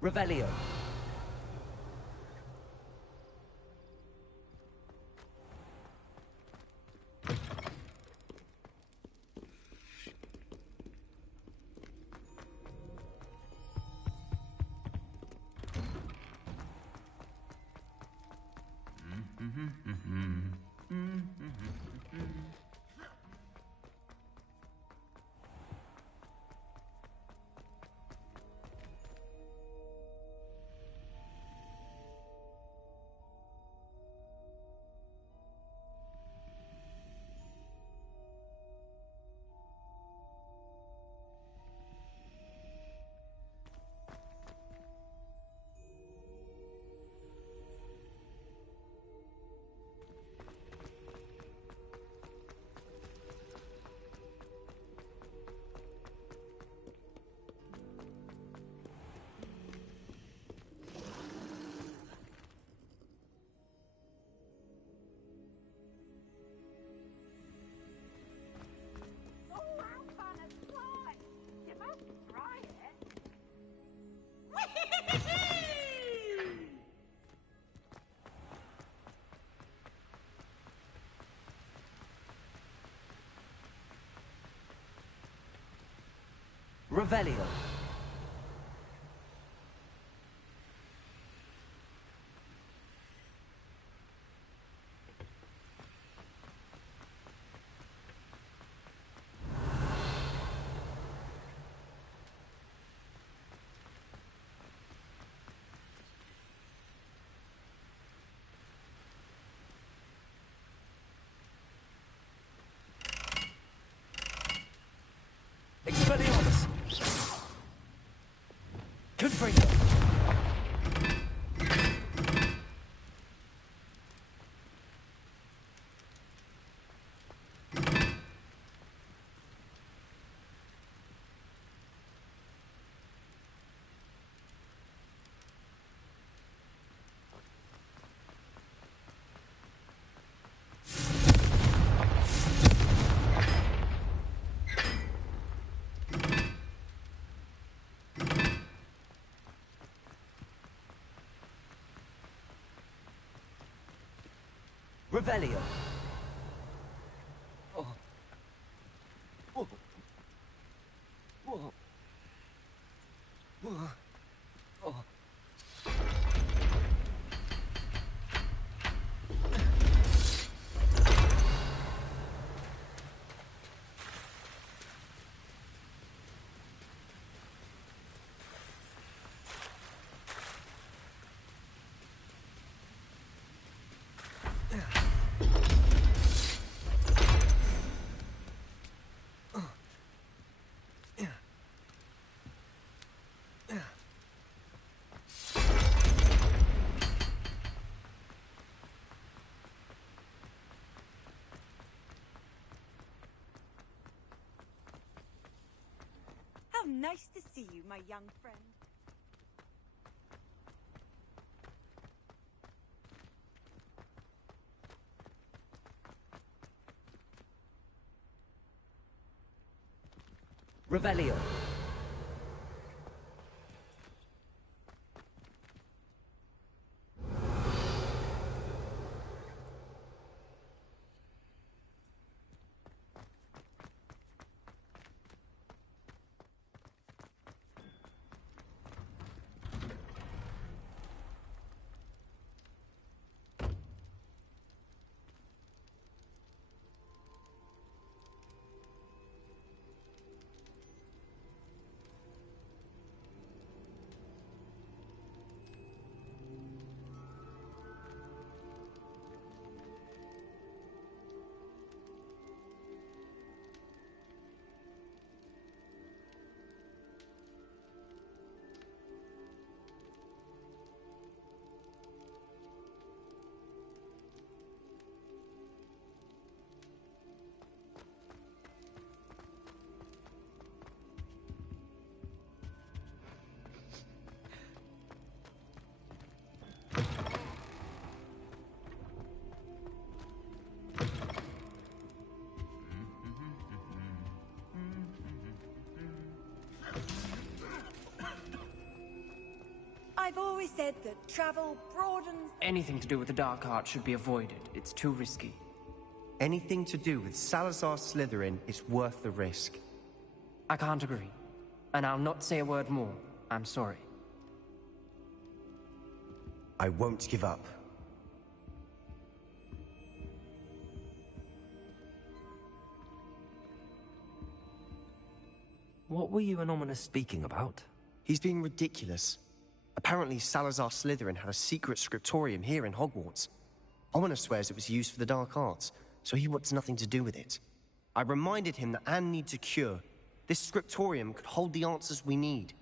Revelio. Revelio. Expelliarmus. Confringo. Revelio. Oh. Whoa. Whoa. Whoa. Oh. How nice to see you, my young friend. Revelio. always said that travel broadens... Anything to do with the dark arts should be avoided. It's too risky. Anything to do with Salazar Slytherin is worth the risk. I can't agree. And I'll not say a word more. I'm sorry. I won't give up. What were you and Ominous speaking about? He's being ridiculous. Apparently Salazar Slytherin had a secret scriptorium here in Hogwarts. Ominous swears it was used for the dark arts, so he wants nothing to do with it. I reminded him that Anne needs a cure. This scriptorium could hold the answers we need.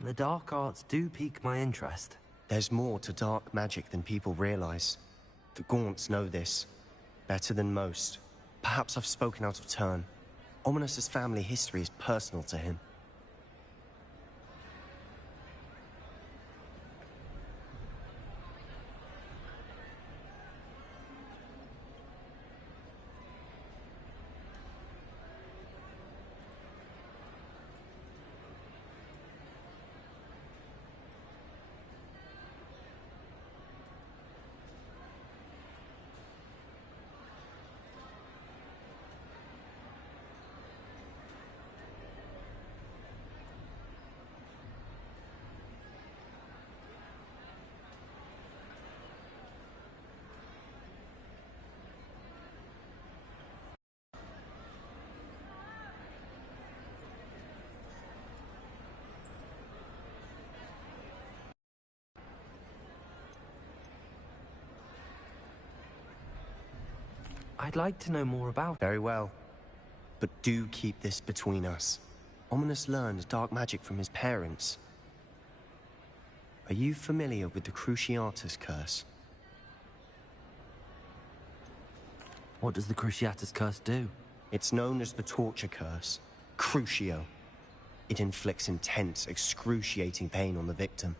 The dark arts do pique my interest. There's more to dark magic than people realize. The Gaunts know this. Better than most. Perhaps I've spoken out of turn. Ominous's family history is personal to him. I'd like to know more about it. Very well. But do keep this between us. Ominous learned dark magic from his parents. Are you familiar with the Cruciatus Curse? What does the Cruciatus Curse do? It's known as the Torture Curse. Crucio. It inflicts intense, excruciating pain on the victim.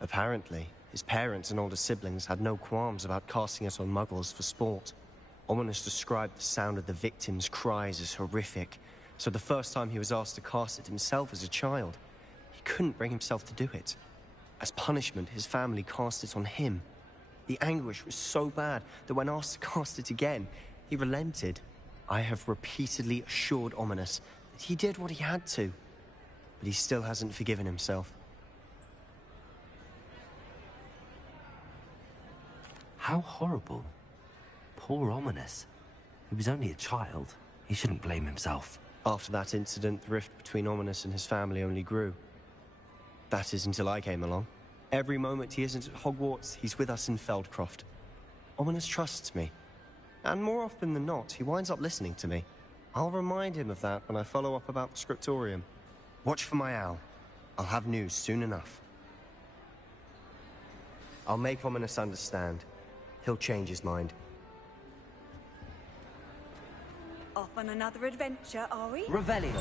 Apparently, his parents and older siblings had no qualms about casting it on muggles for sport. Ominous described the sound of the victim's cries as horrific, so the first time he was asked to cast it himself as a child, he couldn't bring himself to do it. As punishment, his family cast it on him. The anguish was so bad that when asked to cast it again, he relented. I have repeatedly assured Ominous that he did what he had to, but he still hasn't forgiven himself. How horrible. Poor Ominous. He was only a child. He shouldn't blame himself. After that incident, the rift between Ominous and his family only grew. That is until I came along. Every moment he isn't at Hogwarts, he's with us in Feldcroft. Ominous trusts me. And more often than not, he winds up listening to me. I'll remind him of that when I follow up about the scriptorium. Watch for my owl. I'll have news soon enough. I'll make Ominous understand. He'll change his mind. Off on another adventure, are we? Revelio.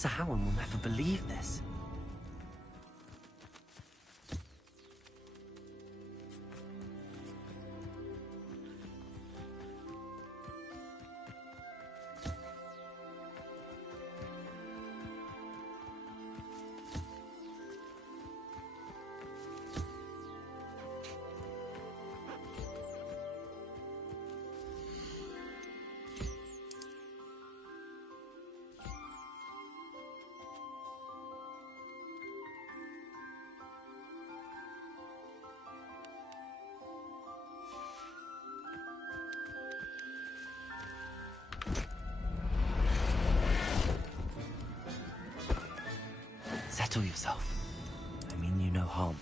Professor Howard will never believe this. Settle yourself. I mean you no harm.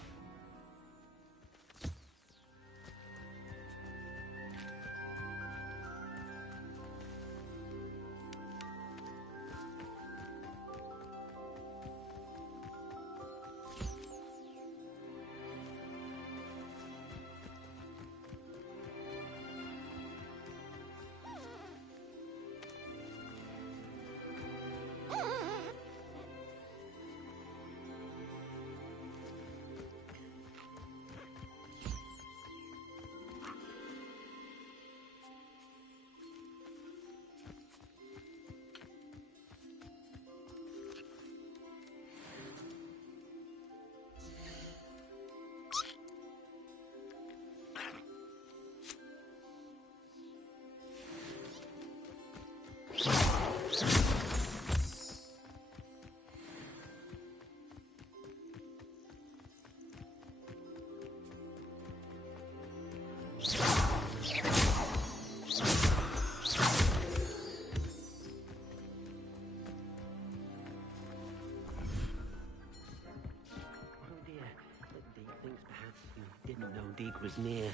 Didn't know Deed was near.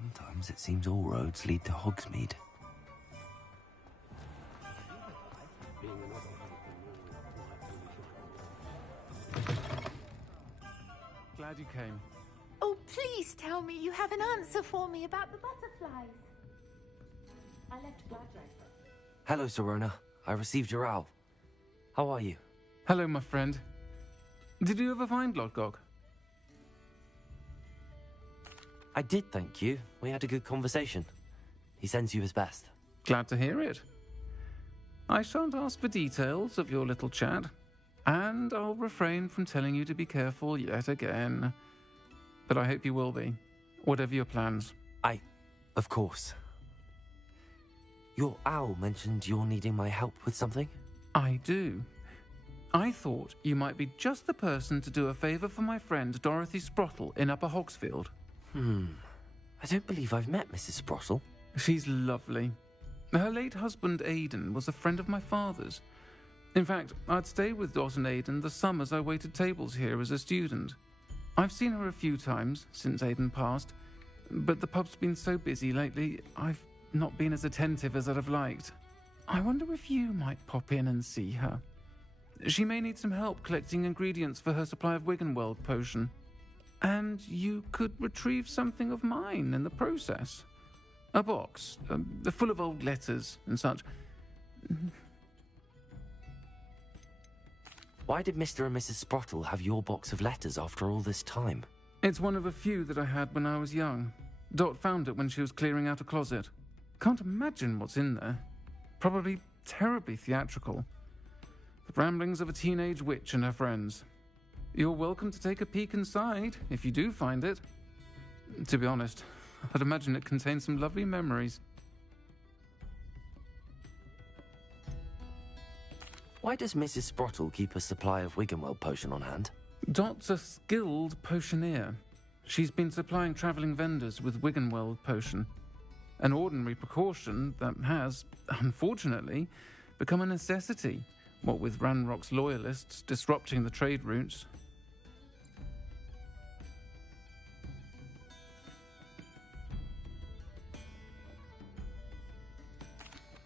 Sometimes it seems all roads lead to Hogsmeade. Glad you came. Oh, please tell me you have an answer for me about the butterflies. I left Gladrick. Hello, Serona. I received your owl. How are you? Hello, my friend. Did you ever find Lodgok? I did, thank you. We had a good conversation. He sends you his best. Glad to hear it. I shan't ask for details of your little chat, and I'll refrain from telling you to be careful yet again. But I hope you will be, whatever your plans. Of course. Your owl mentioned you're needing my help with something? I do. I thought you might be just the person to do a favour for my friend Dorothy Sprottle in Upper Hogsfield. I don't believe I've met Mrs. Sprottle. She's lovely. Her late husband Aidan was a friend of my father's. In fact, I'd stayed with Dot and Aidan the summers I waited tables here as a student. I've seen her a few times since Aidan passed, but the pub's been so busy lately, I've not been as attentive as I'd have liked. I wonder if you might pop in and see her. She may need some help collecting ingredients for her supply of Wiggenweld potion. And you could retrieve something of mine in the process. A box, full of old letters and such. Why did Mr. and Mrs. Sprottle have your box of letters after all this time? It's one of a few that I had when I was young. Dot found it when she was clearing out a closet. Can't imagine what's in there. Probably terribly theatrical. The ramblings of a teenage witch and her friends. You're welcome to take a peek inside, if you do find it. To be honest, I'd imagine it contains some lovely memories. Why does Mrs. Sprottle keep a supply of Wiggenweld potion on hand? Dot's a skilled potioneer. She's been supplying travelling vendors with Wiggenweld potion. An ordinary precaution that has, unfortunately, become a necessity, what with Ranrock's loyalists disrupting the trade routes.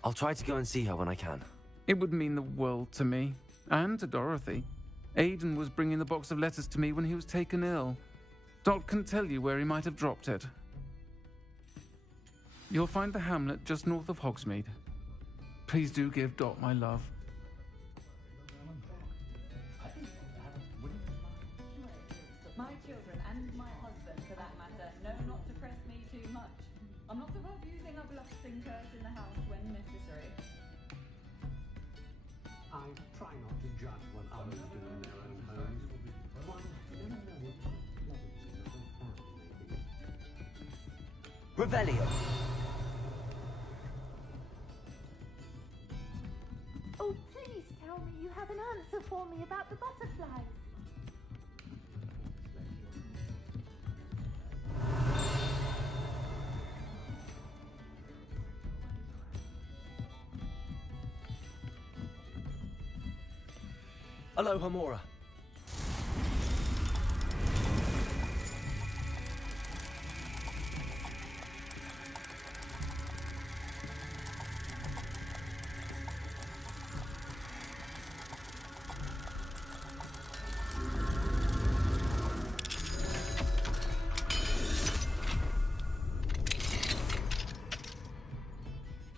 I'll try to go and see her when I can. It would mean the world to me, and to Dorothy. Aidan was bringing the box of letters to me when he was taken ill. Dot can tell you where he might have dropped it. You'll find the hamlet just north of Hogsmeade. Please do give Dot my love. My children and my husband, for that matter, know not to press me too much. I'm not above using a blasting curse in the house when necessary. I try not to judge what others do in their own homes. One never knows what legacy the whole family may be. Revelio! Oh, please tell me you have an answer for me about the butterflies. Aloha, Mora.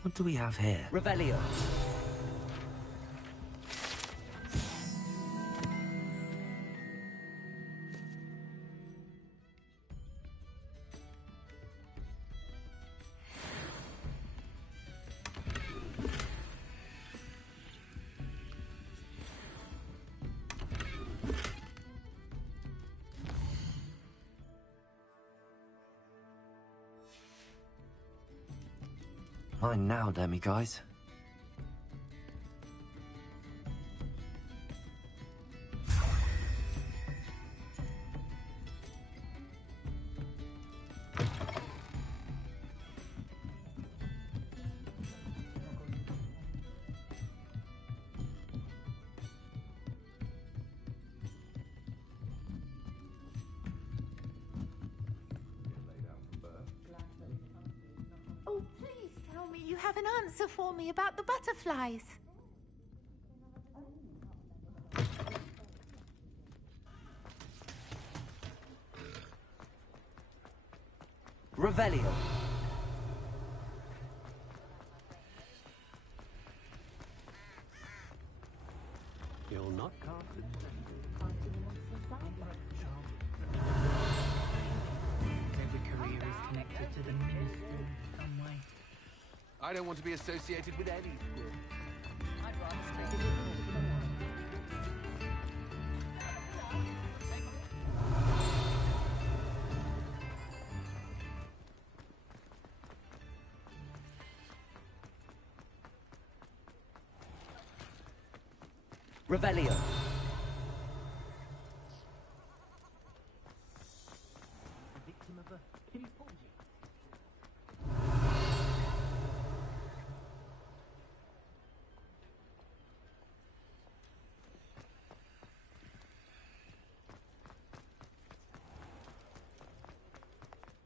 What do we have here? Revelio. Mine now, Demi guys. Oh, please tell me you have an answer for me about the butterflies. Revelio. You'll not cast it. Every career is connected to the minister in some way. I don't want to be associated with any school. I'd rather stay with Revelio. Victim of a kitty palsy.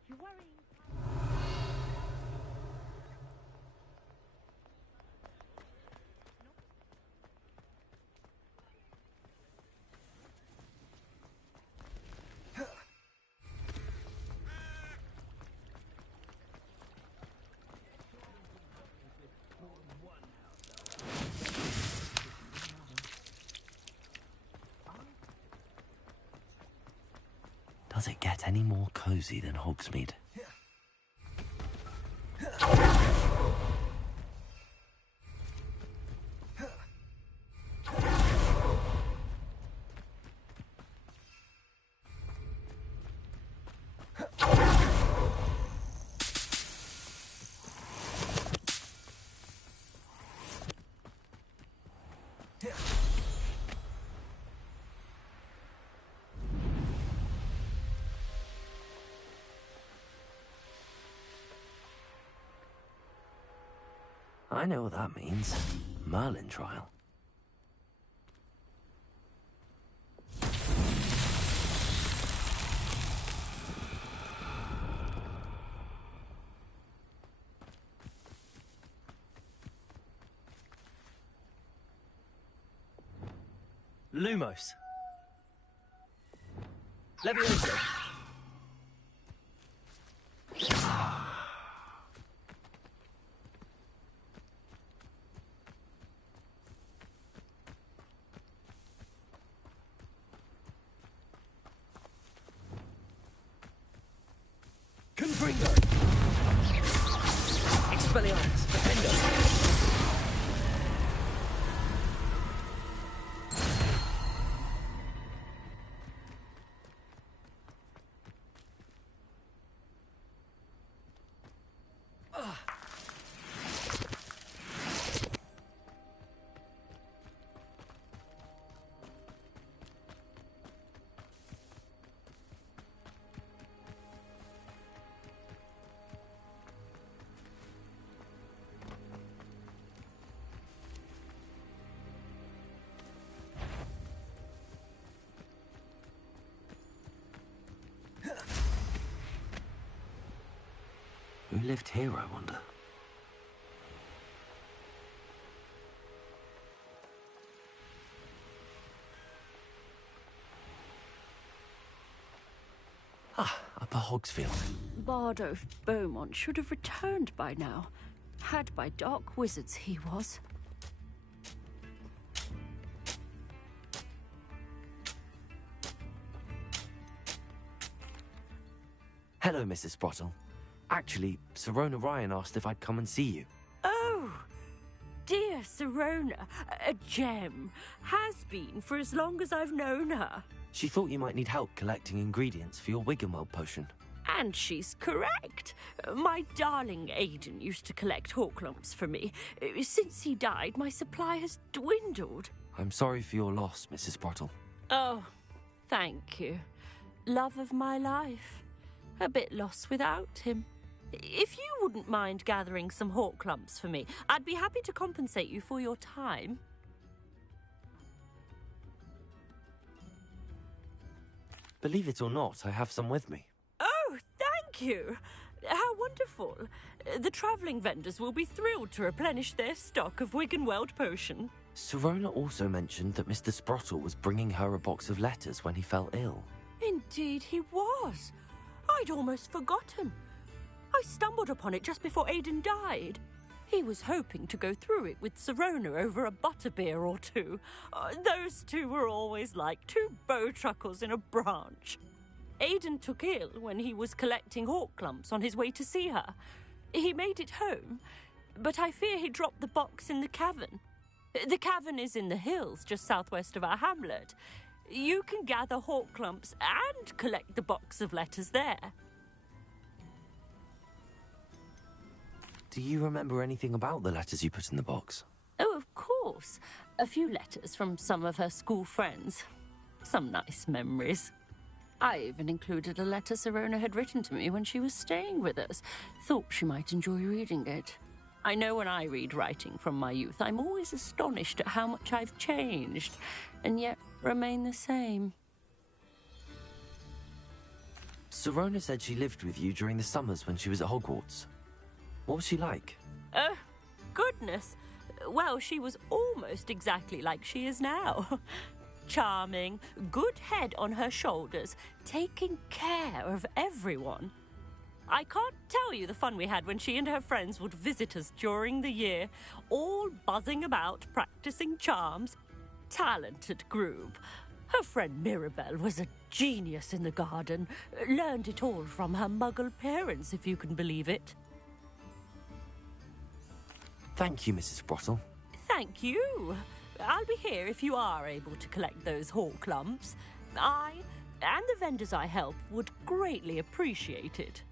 You're worrying. Does it get any more cozy than Hogsmeade? I know what that means. Merlin trial. Lumos. Levioso. Confringo! Expelliarmus! Defendo! Who lived here, I wonder? Ah, Upper Hogsfield. Bardo Beaumont should have returned by now. Had by dark wizards he was. Hello, Mrs. Sprottle. Actually, Sirona Ryan asked if I'd come and see you. Oh, dear Sirona, a gem. Has been for as long as I've known her. She thought you might need help collecting ingredients for your Wiggenweld potion. And she's correct. My darling Aidan used to collect Horklumps for me. Since he died, my supply has dwindled. I'm sorry for your loss, Mrs. Sprottle. Oh, thank you. Love of my life. A bit lost without him. If you wouldn't mind gathering some Horklumps for me, I'd be happy to compensate you for your time. Believe it or not, I have some with me. Oh, thank you. How wonderful. The travelling vendors will be thrilled to replenish their stock of Wiggenweld potion. Sirona also mentioned that Mr. Sprottle was bringing her a box of letters when he fell ill. Indeed he was. I'd almost forgotten. I stumbled upon it just before Aidan died. He was hoping to go through it with Sirona over a butterbeer or two. Those two were always like two bowtruckles in a branch. Aidan took ill when he was collecting Horklumps on his way to see her. He made it home, but I fear he dropped the box in the cavern. The cavern is in the hills just southwest of our hamlet. You can gather Horklumps and collect the box of letters there. Do you remember anything about the letters you put in the box? Oh, of course. A few letters from some of her school friends. Some nice memories. I even included a letter Sirona had written to me when she was staying with us. Thought she might enjoy reading it. I know when I read writing from my youth, I'm always astonished at how much I've changed, and yet remain the same. Sirona said she lived with you during the summers when she was at Hogwarts. What was she like? Oh, goodness. Well, she was almost exactly like she is now. Charming, good head on her shoulders, taking care of everyone. I can't tell you the fun we had when she and her friends would visit us during the year, all buzzing about, practicing charms. Talented group. Her friend Mirabelle was a genius in the garden. Learned it all from her muggle parents, if you can believe it. Thank you, Mrs. Sprottle. Thank you. I'll be here if you are able to collect those Horklumps. I and the vendors I help would greatly appreciate it.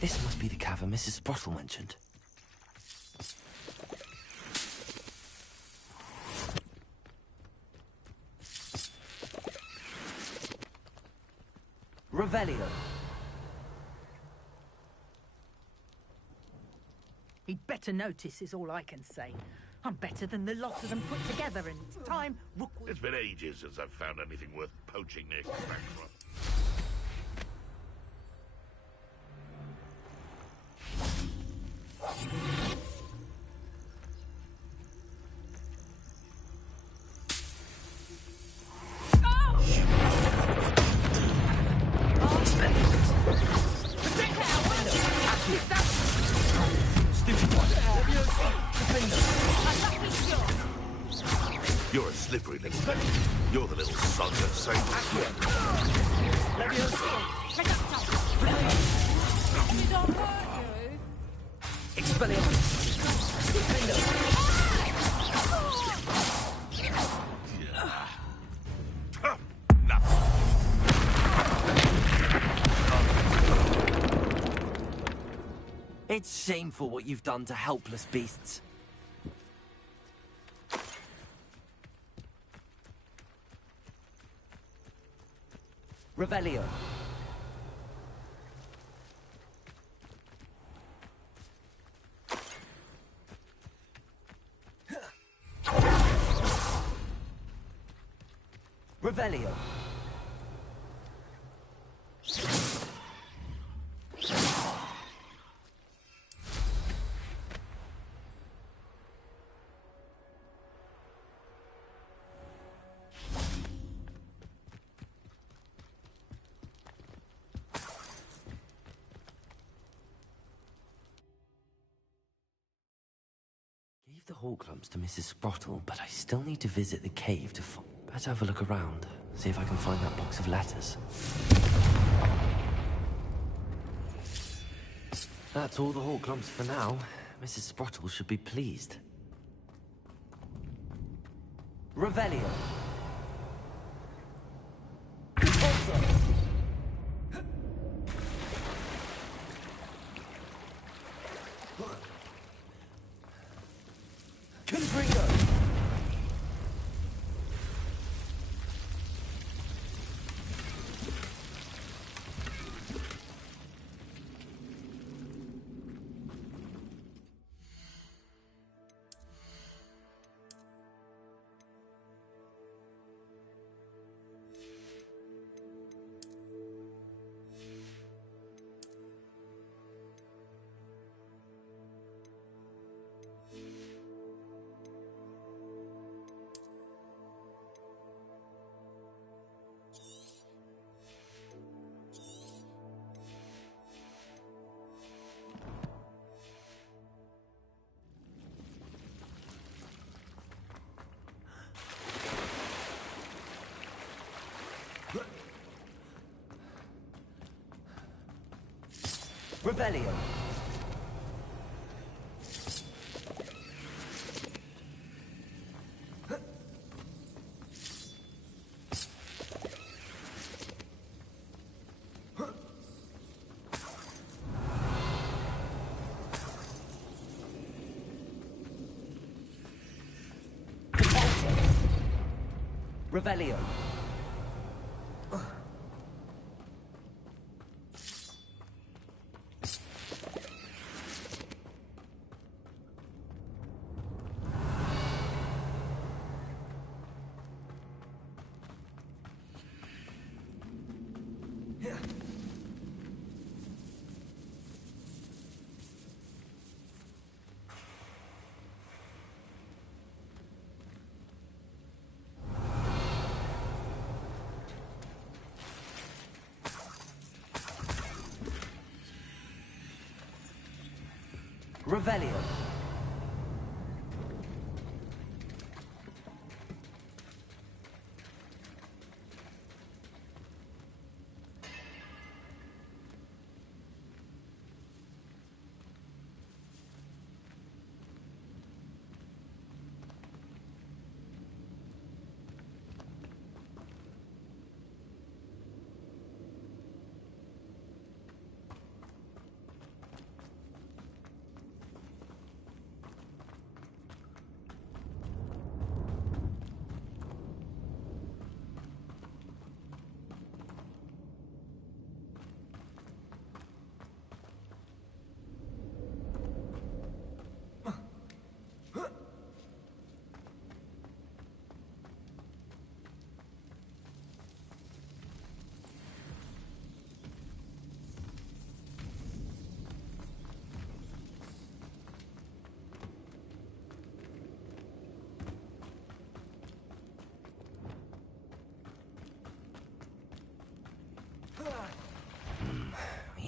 This must be the cavern Mrs. Sprottle mentioned. Revelio. He'd better notice is all I can say. I'm better than the lot of them put together, and it's time Rook... It's been ages since I've found anything worth poaching near Crackcroft. You're a slippery little thing. You're the little son of Satan. You don't hurt you. It's shameful what you've done to helpless beasts. Revelio. Revelio. Gave the hall clumps to Mrs. Sprottle, but I still need to visit the cave to find... Better have a look around, see if I can find that box of letters. That's all the hall clumps for now. Mrs. Sprottle should be pleased. Revelio. Revelio. Revelio. Revelio.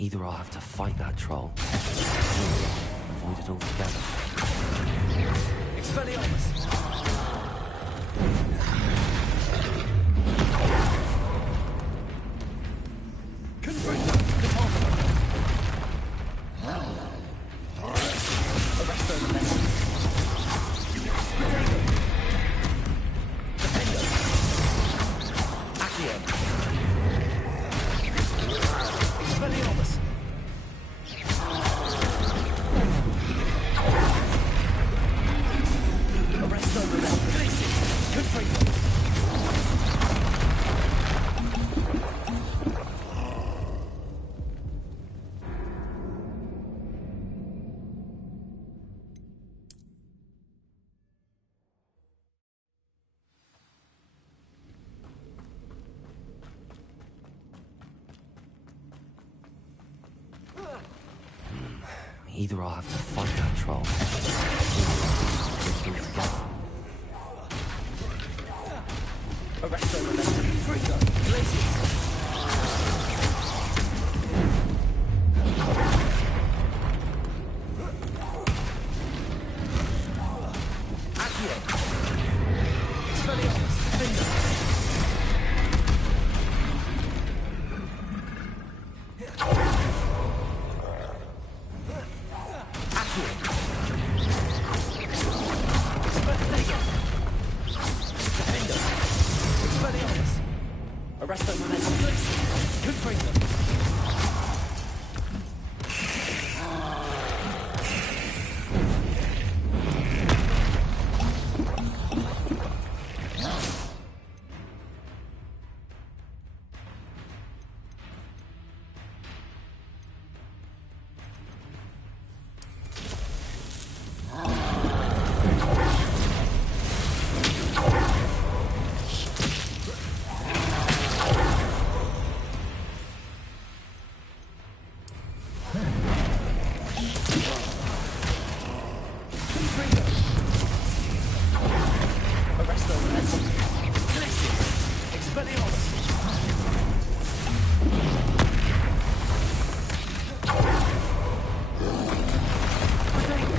Either I'll have to fight that troll, or avoid it altogether. Expelliarmus! Confringo! Repulsor! Arresto Momentum! Protego! Defendo! Accio! Expelliarmus! Arresto Momentum! Glacius! Confringo! Either I'll have to fight that troll, or avoid it altogether. Arresto Momentum! Confringo! Glacius! Accio! Expelliarmus! Defendo! Arresto Momentum! Glacius! Confringo! Arresto Momentum! Glacius! Expelliarmus! Protego!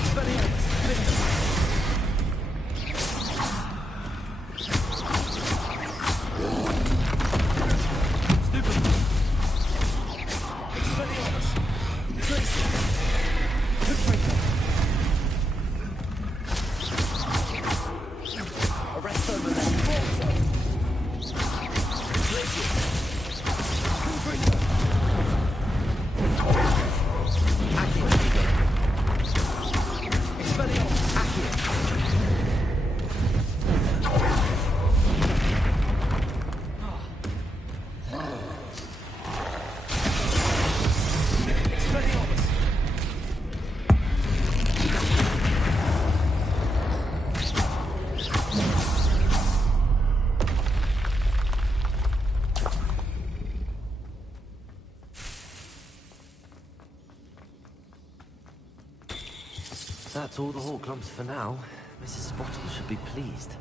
Expelliarmus! Defendo! Stupid! Expelliarmus! Glacius! Confringo! Arresto Momentum! Glacius! Confringo! Accio! Expelliarmus! Accio! Expelliarmus! That's all the Hawklumps for now. Mrs. Spottle should be pleased.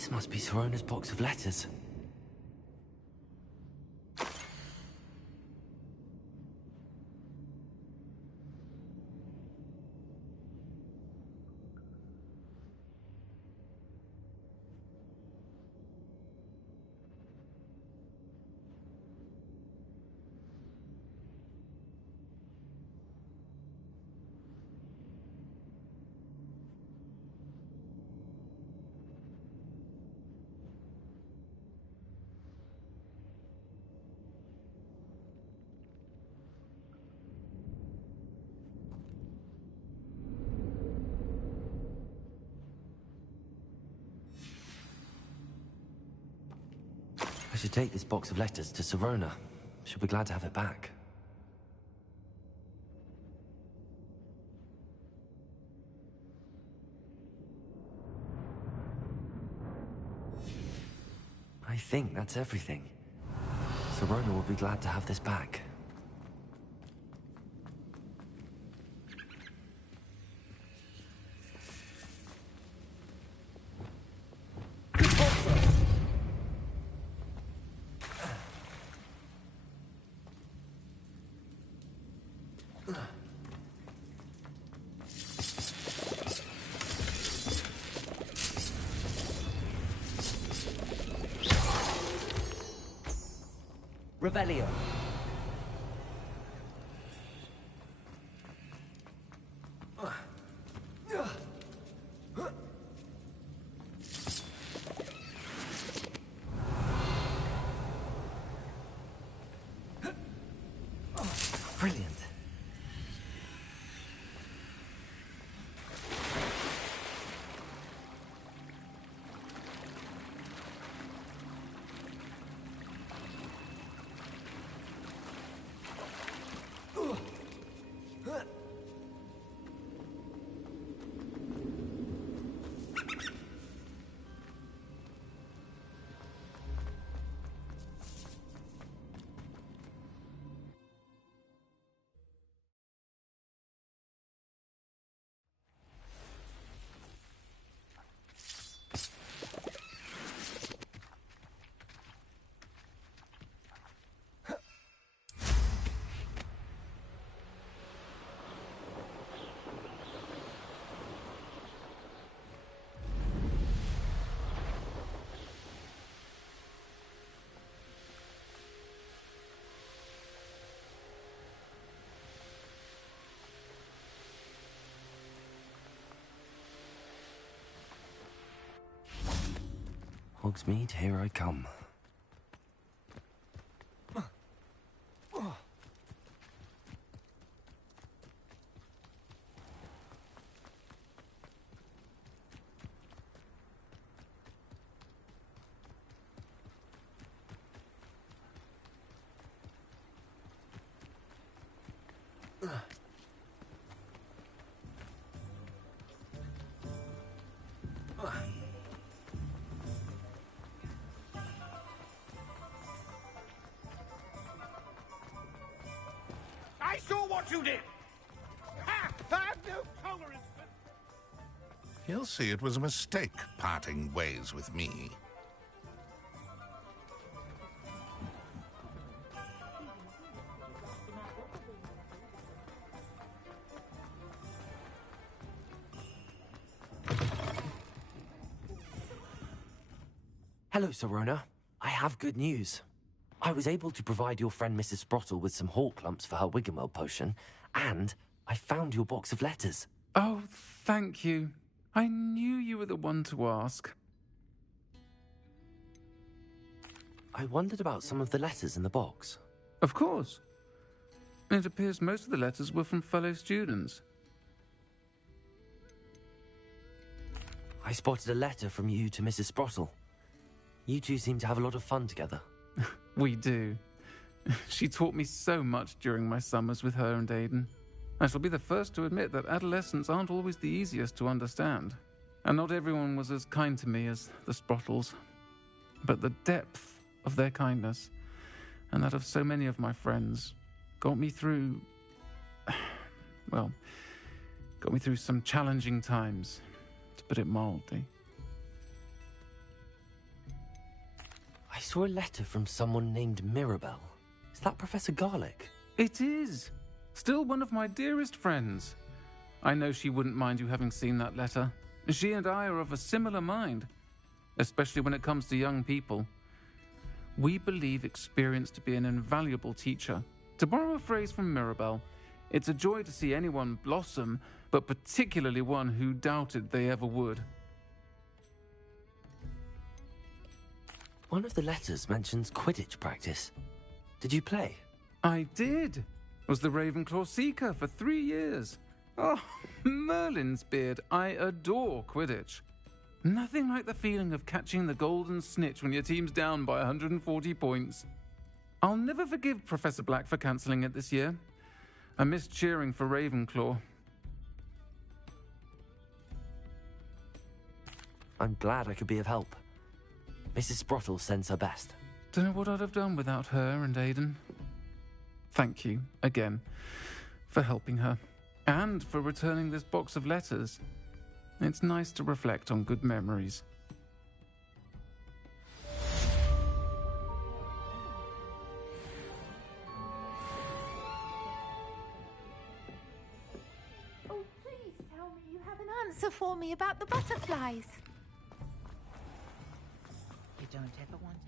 This must be Sorona's box of letters. I should take this box of letters to Sirona. She'll be glad to have it back. I think that's everything. Sirona will be glad to have this back. Revelio. Brilliant. Hogsmeade, here I come. I saw what you did! Ha! I have no tolerance for... He'll see it was a mistake parting ways with me. Hello, Sirona. I have good news. I was able to provide your friend Mrs. Sprottle with some hawk lumps for her Wiggenweld potion, and I found your box of letters. Oh, thank you. I knew you were the one to ask. I wondered about some of the letters in the box. Of course. It appears most of the letters were from fellow students. I spotted a letter from you to Mrs. Sprottle. You two seem to have a lot of fun together. We do. She taught me so much during my summers with her and Aiden. I shall be the first to admit that adolescents aren't always the easiest to understand. And not everyone was as kind to me as the Sprottles. But the depth of their kindness, and that of so many of my friends, got me through... well, got me through some challenging times, to put it mildly. saw a letter from someone named Mirabelle. Is that Professor Garlick? It is. Still one of my dearest friends. I know she wouldn't mind you having seen that letter. She and I are of a similar mind, especially when it comes to young people. We believe experience to be an invaluable teacher. To borrow a phrase from Mirabelle, it's a joy to see anyone blossom, but particularly one who doubted they ever would. One of the letters mentions Quidditch practice. Did you play? I did. Was the Ravenclaw Seeker for 3 years. Oh, Merlin's beard, I adore Quidditch. Nothing like the feeling of catching the golden snitch when your team's down by 140 points. I'll never forgive Professor Black for cancelling it this year. I missed cheering for Ravenclaw. I'm glad I could be of help. Mrs. Sprottle sends her best. Don't know what I'd have done without her and Aidan. Thank you, again, for helping her. And for returning this box of letters. It's nice to reflect on good memories. Oh, please tell me you have an answer for me about the butterflies. You don't ever want to...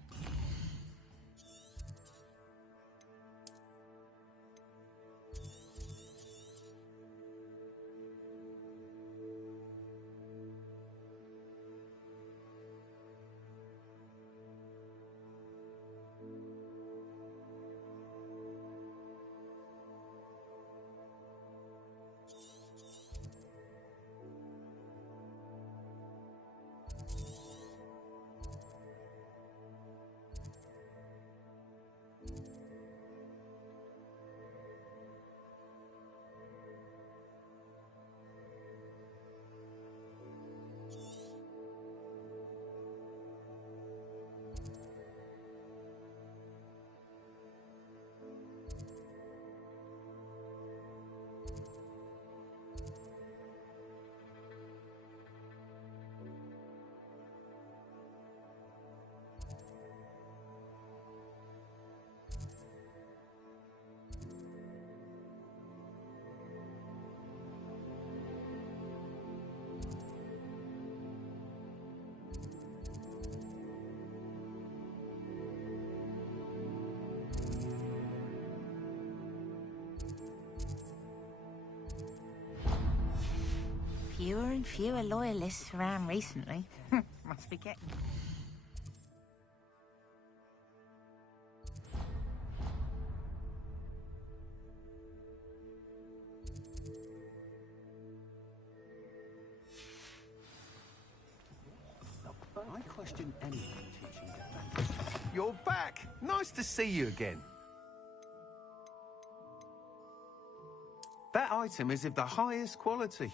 Fewer and fewer loyalists around recently. Must be getting... I question anyone teaching defense. You're back! Nice to see you again. That item is of the highest quality.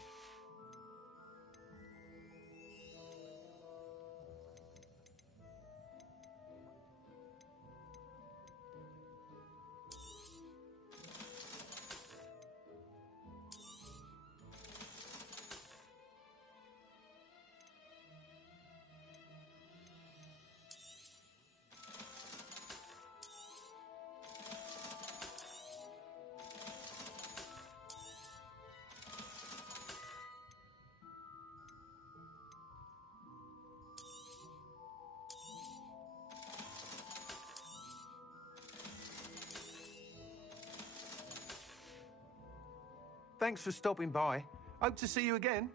Thanks for stopping by. Hope to see you again.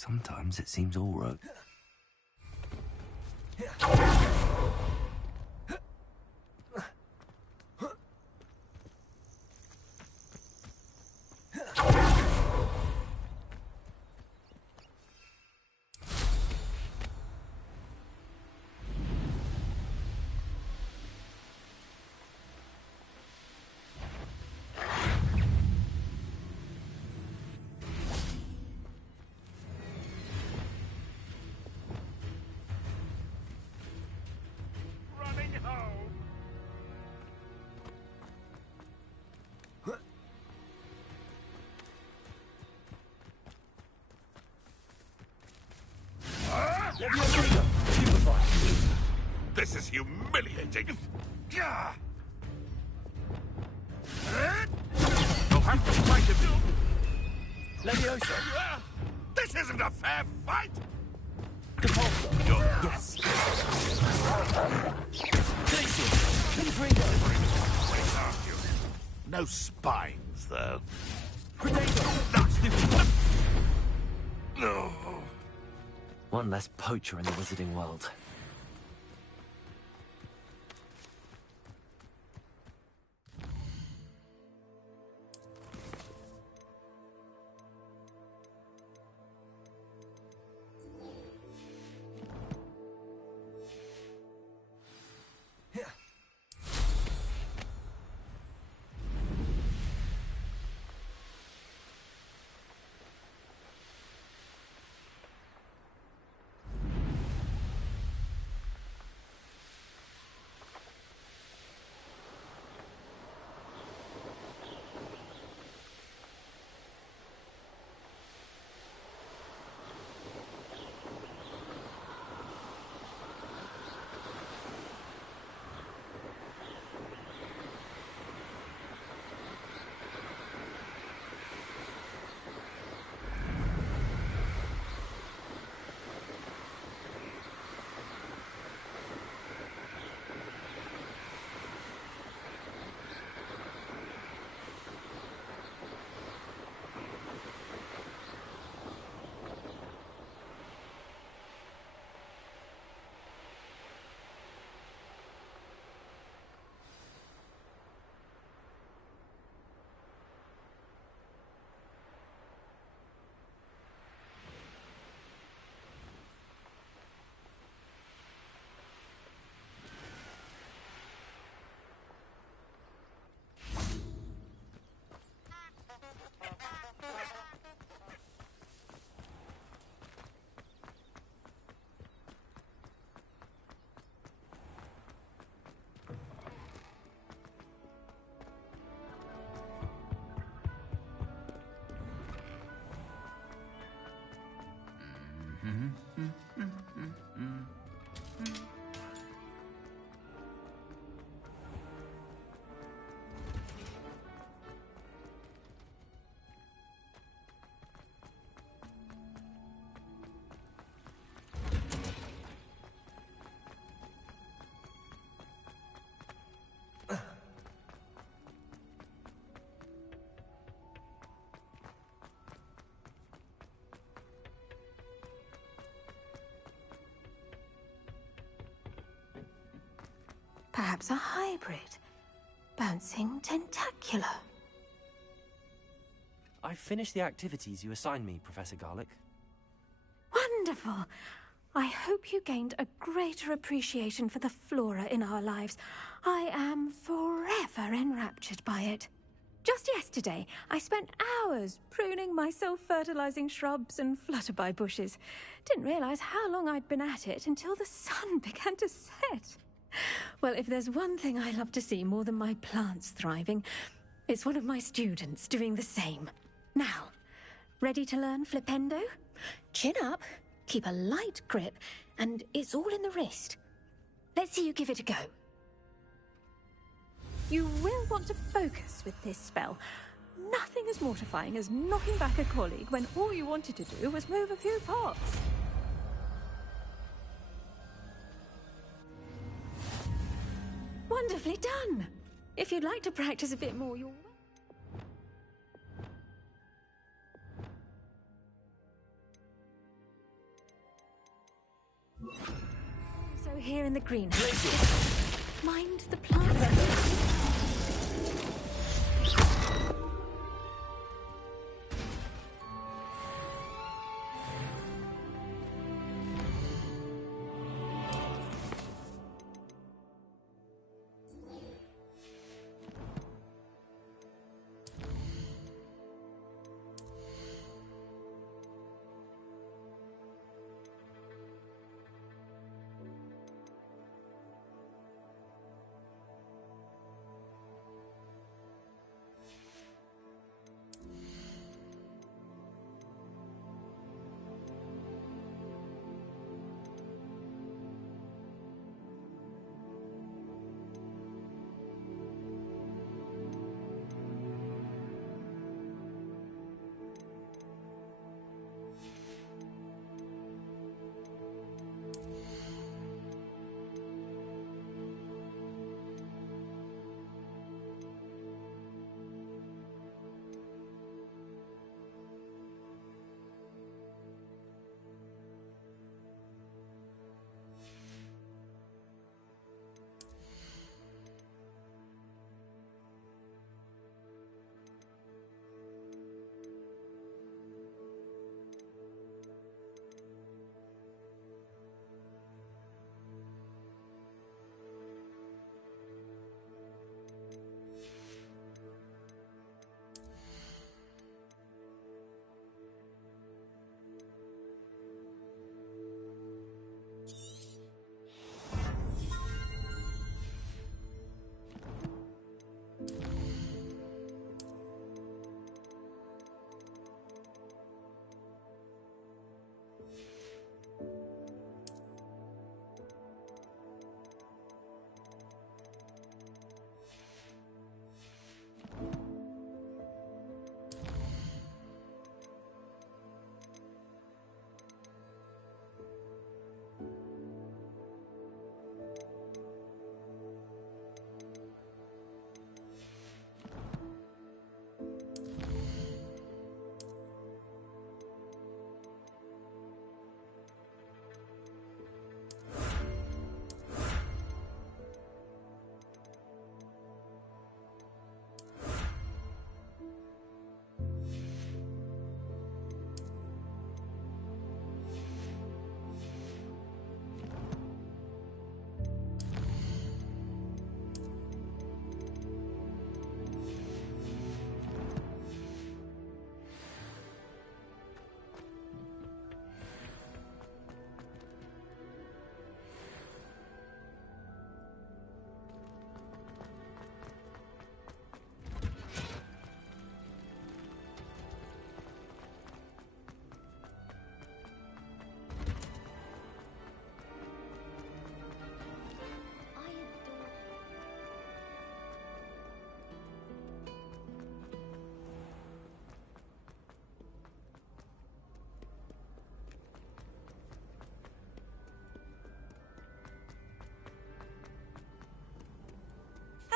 Sometimes it seems all right. Running home. This is humiliating. You'll have to fight him. Leviosa! This isn't a fair fight! Depulso! Yes! Glacier! Confringo! Wait, aren't you? No spines, though. Potato! That's stupid! No. One less poacher in the wizarding world. Perhaps a hybrid. Bouncing tentacular. I've finished the activities you assigned me, Professor Garlick. Wonderful. I hope you gained a greater appreciation for the flora in our lives. I am forever enraptured by it. Just yesterday, I spent hours pruning my self-fertilizing shrubs and flutterby bushes. Didn't realize how long I'd been at it until the sun began to set. Well, if there's one thing I love to see more than my plants thriving, it's one of my students doing the same. Now, ready to learn flipendo? Chin up, keep a light grip, and it's all in the wrist. Let's see you give it a go. You will want to focus with this spell. Nothing as mortifying as knocking back a colleague when all you wanted to do was move a few parts. Wonderfully done. If you'd like to practice a bit more, you're... So here in the greenhouse. Mind the plants.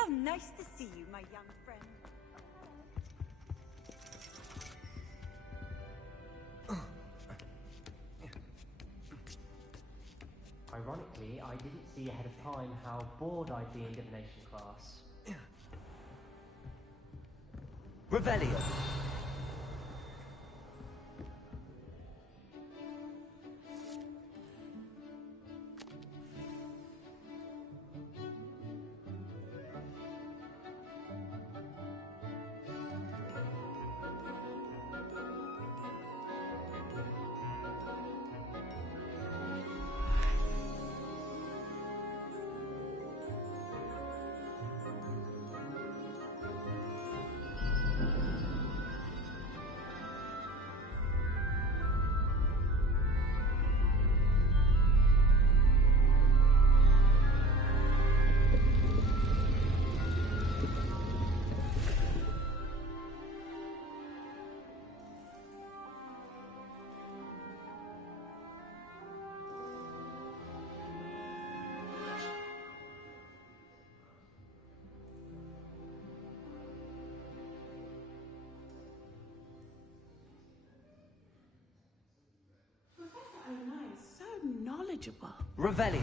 How nice to see you, my young friend. Ironically, I didn't see ahead of time how bored I'd be in divination class. Revelio. knowledgeable. Revelio.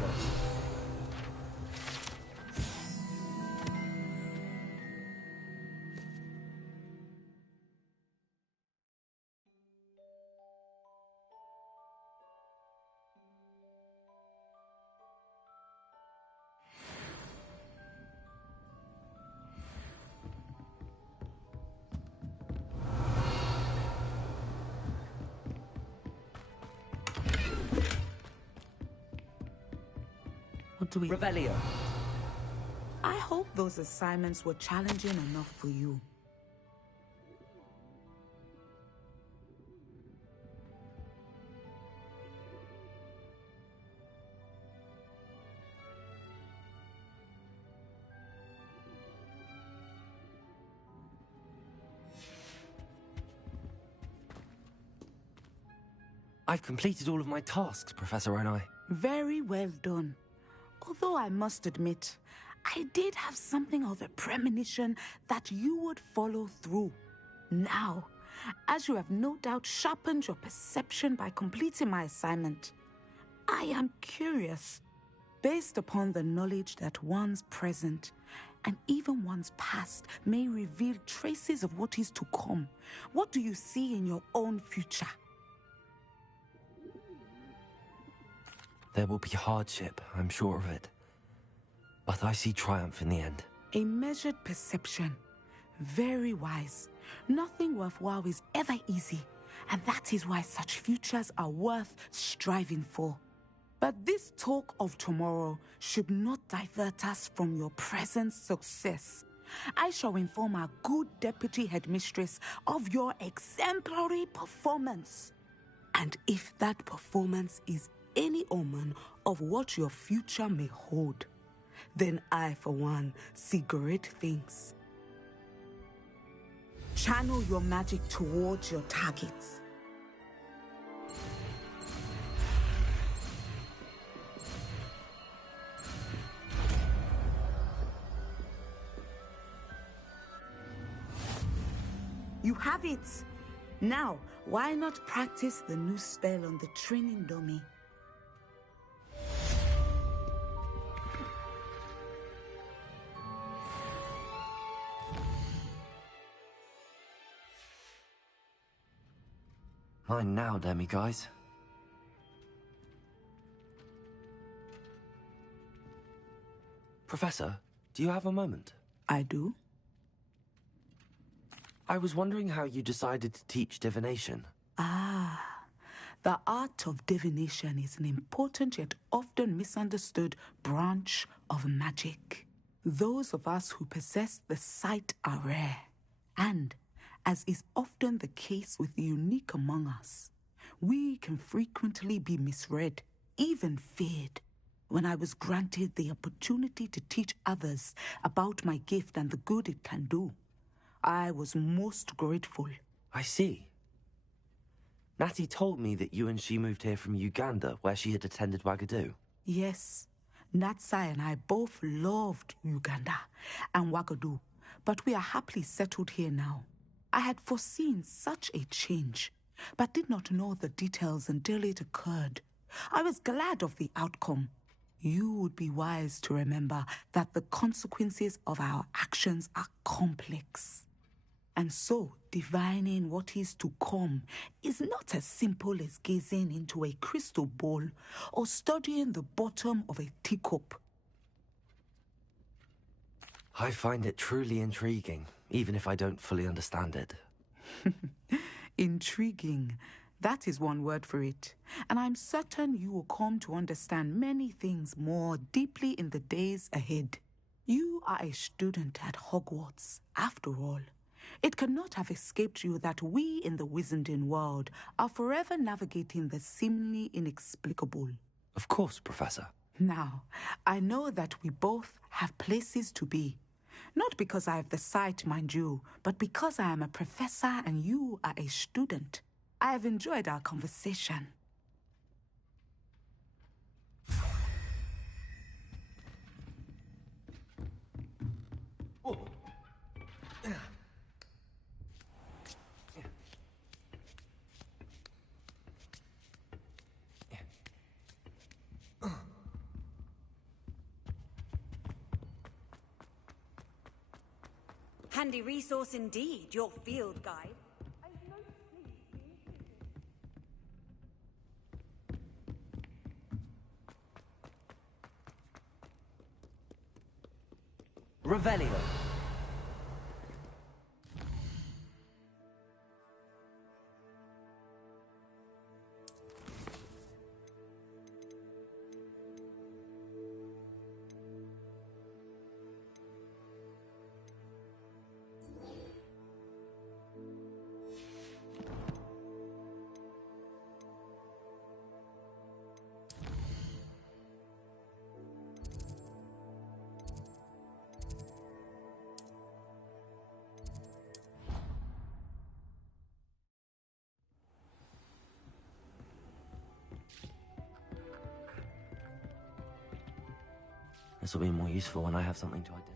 What do we... Revelio. I hope those assignments were challenging enough for you. I've completed all of my tasks, Professor Onai. Very well done. Although I must admit, I did have something of a premonition that you would follow through. Now, as you have no doubt sharpened your perception by completing my assignment, I am curious, based upon the knowledge that one's present and even one's past may reveal traces of what is to come. What do you see in your own future? There will be hardship, I'm sure of it. But I see triumph in the end. A measured perception. Very wise. Nothing worthwhile is ever easy, and that is why such futures are worth striving for. But this talk of tomorrow should not divert us from your present success. I shall inform our good deputy headmistress of your exemplary performance. And if that performance is any omen of what your future may hold, then I, for one, see great things. Channel your magic towards your targets. You have it! Now, why not practice the new spell on the training dummy? Mine now, demiguise. Professor, do you have a moment? I do. I was wondering how you decided to teach divination. The art of divination is an important yet often misunderstood branch of magic. Those of us who possess the sight are rare, and, as is often the case with the unique among us, we can frequently be misread, even feared. When I was granted the opportunity to teach others about my gift and the good it can do, I was most grateful. I see. Natty told me that you and she moved here from Uganda, where she had attended Wagadu. Yes, Natsai and I both loved Uganda and Wagadu, but we are happily settled here now. I had foreseen such a change, but did not know the details until it occurred. I was glad of the outcome. You would be wise to remember that the consequences of our actions are complex. And so, divining what is to come is not as simple as gazing into a crystal ball or studying the bottom of a teacup. I find it truly intriguing, even if I don't fully understand it. Intriguing. That is one word for it. And I'm certain you will come to understand many things more deeply in the days ahead. You are a student at Hogwarts, after all. It cannot have escaped you that we in the Wizarding world are forever navigating the seemingly inexplicable. Of course, Professor. Now, I know that we both have places to be. Not because I have the sight, mind you, but because I am a professor and you are a student. I have enjoyed our conversation. Handy resource indeed, your field guide. Revelio. This will be more useful when I have something to identify.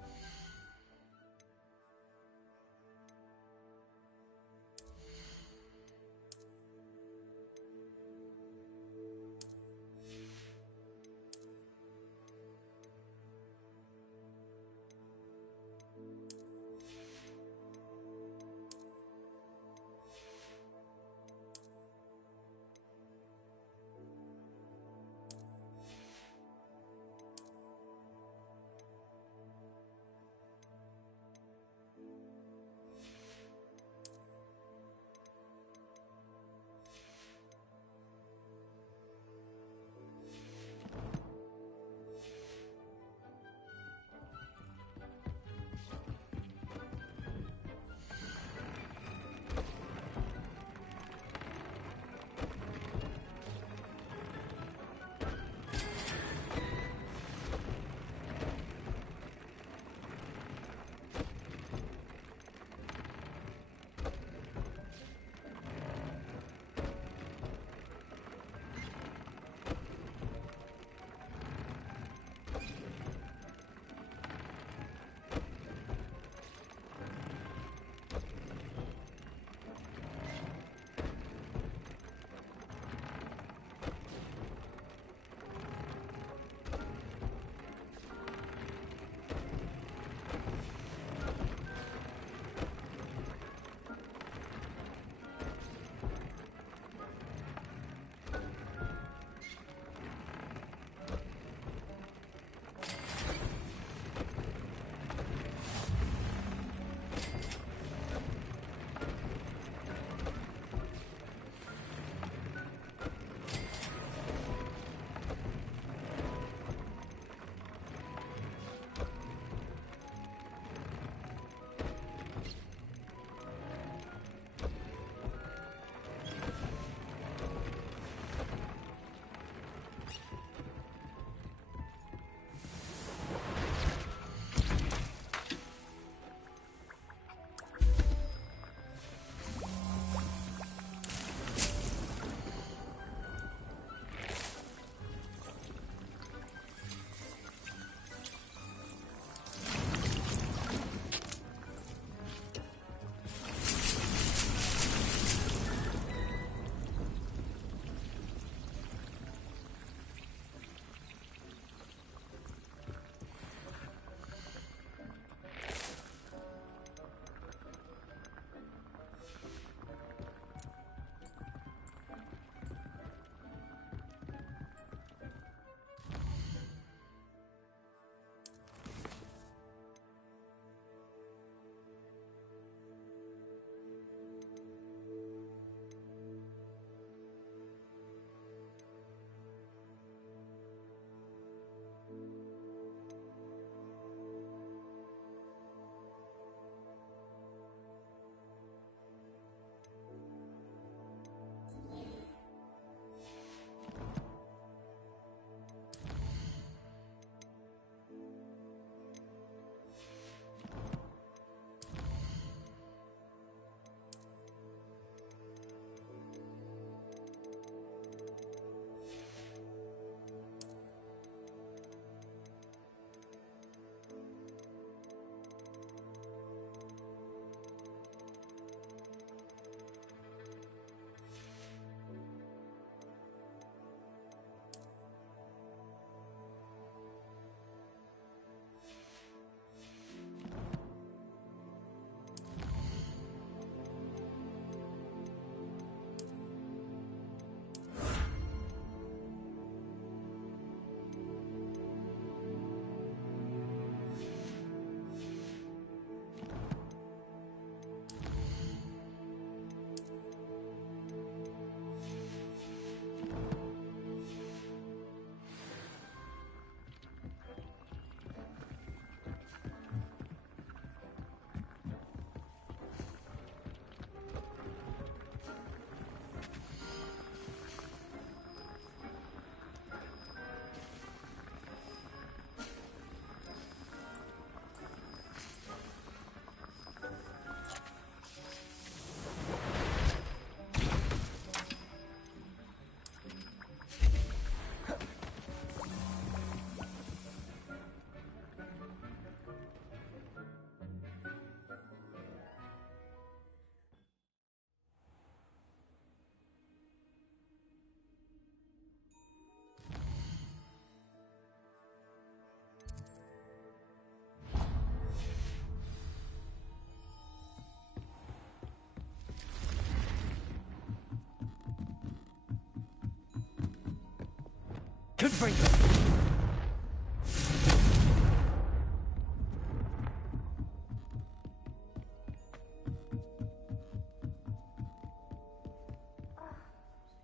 Good break.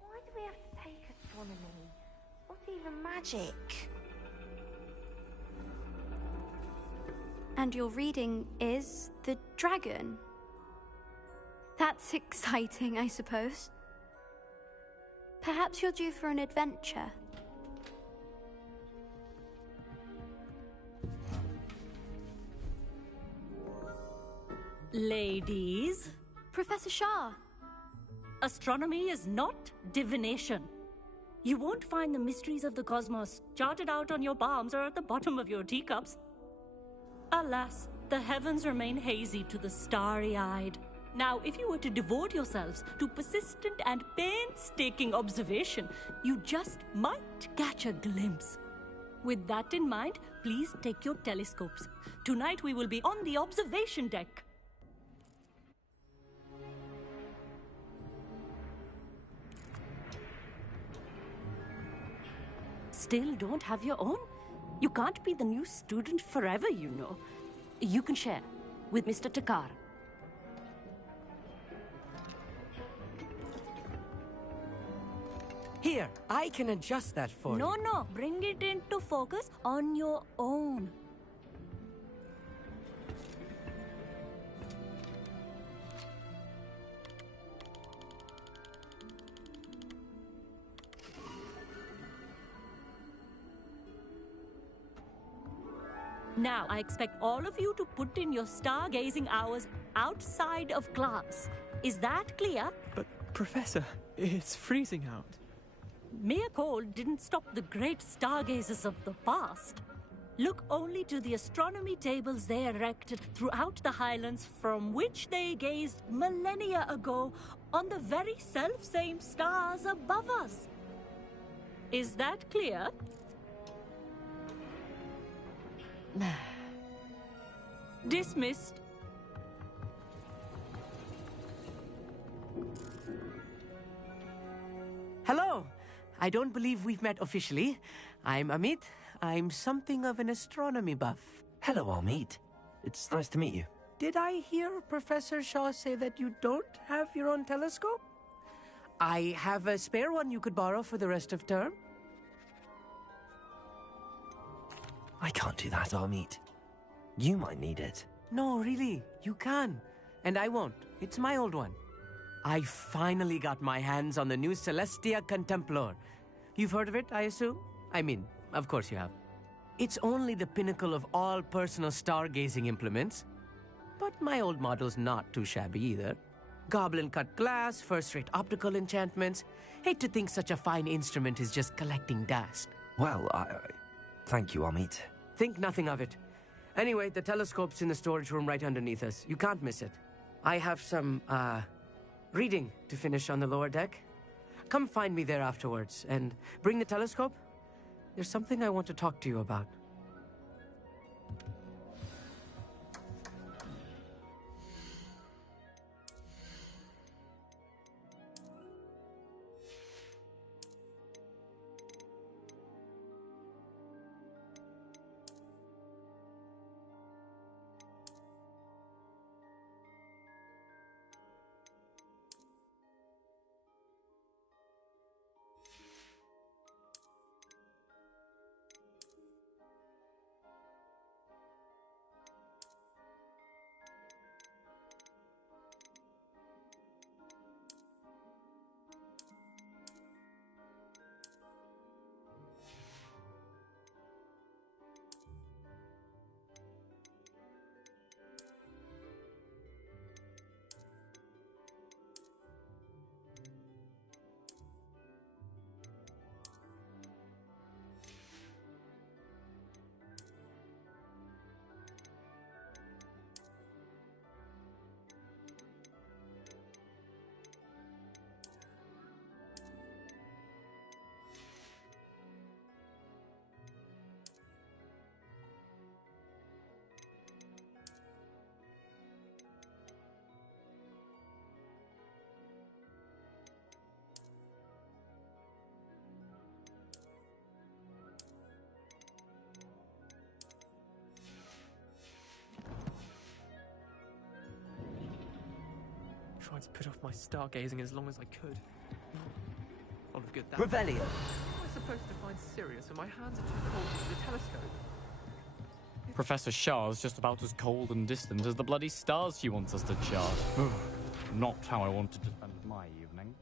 Why do we have to take astronomy? What even magic? And your reading is the dragon. That's exciting, I suppose. Perhaps you're due for an adventure. Ladies. Professor Shah. Astronomy is not divination. You won't find the mysteries of the cosmos charted out on your palms or at the bottom of your teacups. Alas, the heavens remain hazy to the starry-eyed. Now, if you were to devote yourselves to persistent and painstaking observation, you just might catch a glimpse. With that in mind, please take your telescopes. Tonight we will be on the observation deck. Still don't have your own? You can't be the new student forever, you know. You can share with Mr. Takar. Here, I can adjust that for you. No, bring it into focus on your own. Now, I expect all of you to put in your stargazing hours outside of class. Is that clear? But, Professor, it's freezing out. Mere cold didn't stop the great stargazers of the past. Look only to the astronomy tables they erected throughout the highlands from which they gazed millennia ago on the very self-same stars above us. Is that clear? Dismissed. Hello. I don't believe we've met officially. I'm Amit. I'm something of an astronomy buff. Hello, Amit. It's nice to meet you. Did I hear Professor Shaw say that you don't have your own telescope? I have a spare one you could borrow for the rest of term. I can't do that, Amit. You might need it. No, really, you can. And I won't. It's my old one. I finally got my hands on the new Celestia Contemplar. You've heard of it, I assume? I mean, of course you have. It's only the pinnacle of all personal stargazing implements. But my old model's not too shabby either. Goblin-cut glass, first-rate optical enchantments. Hate to think such a fine instrument is just collecting dust. Well, thank you, Amit. Think nothing of it. Anyway, the telescope's in the storage room right underneath us. You can't miss it. I have some, reading to finish on the lower deck. Come find me there afterwards, and bring the telescope. There's something I want to talk to you about. tried to put off my stargazing as long as I could. Not of good that. Revelio! How am I supposed to find Sirius when my hands are too cold for the telescope? Professor Shah's just about as cold and distant as the bloody stars she wants us to chart. Not how I wanted to spend my evening.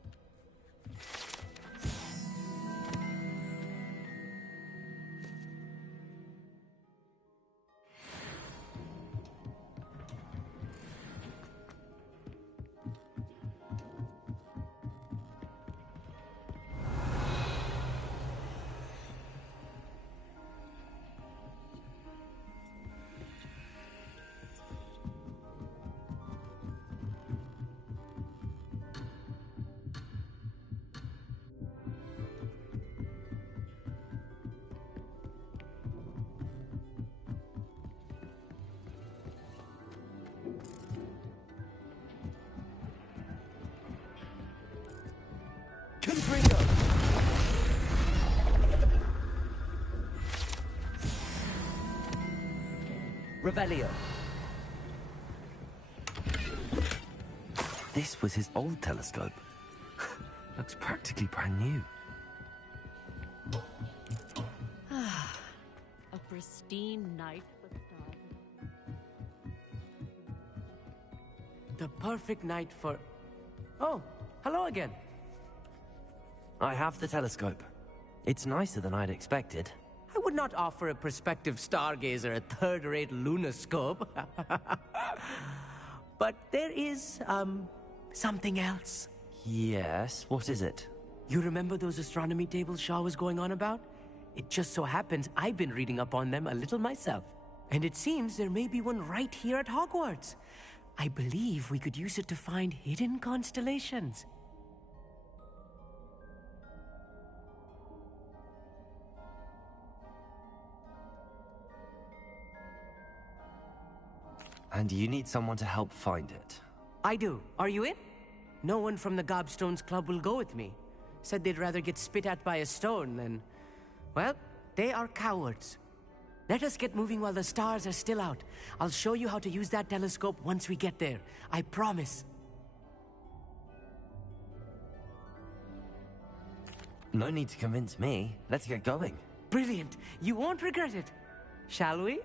Revelio. This was his old telescope. Looks practically brand new. A pristine night for stars. The perfect night for... Oh, hello again. I have the telescope. It's nicer than I'd expected. I would not offer a prospective stargazer a third-rate lunoscope. But there is, something else. Yes, what is it? You remember those astronomy tables Shaw was going on about? It just so happens I've been reading up on them a little myself. And it seems there may be one right here at Hogwarts. I believe we could use it to find hidden constellations. And you need someone to help find it. I do. Are you in? No one from the Gobstones Club will go with me. Said they'd rather get spit at by a stone than... Well, they are cowards. Let us get moving while the stars are still out. I'll show you how to use that telescope once we get there. I promise. No need to convince me. Let's get going. Brilliant. You won't regret it. Shall we?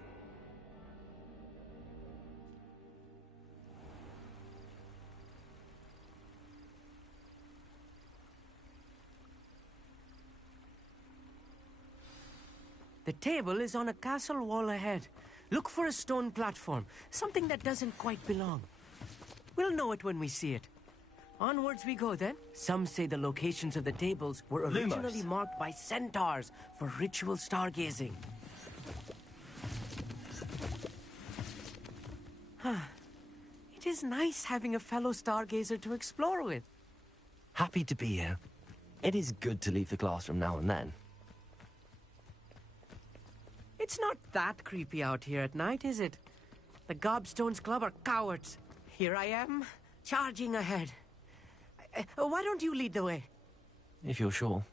The table is on a castle wall ahead. Look for a stone platform, something that doesn't quite belong. We'll know it when we see it. Onwards we go then. Some say the locations of the tables were originally marked by centaurs for ritual stargazing. It is nice having a fellow stargazer to explore with. Happy to be here. It is good to leave the classroom now and then. It's not that creepy out here at night, is it? The Gobstones Club are cowards. Here I am, charging ahead. Why don't you lead the way? If you're sure.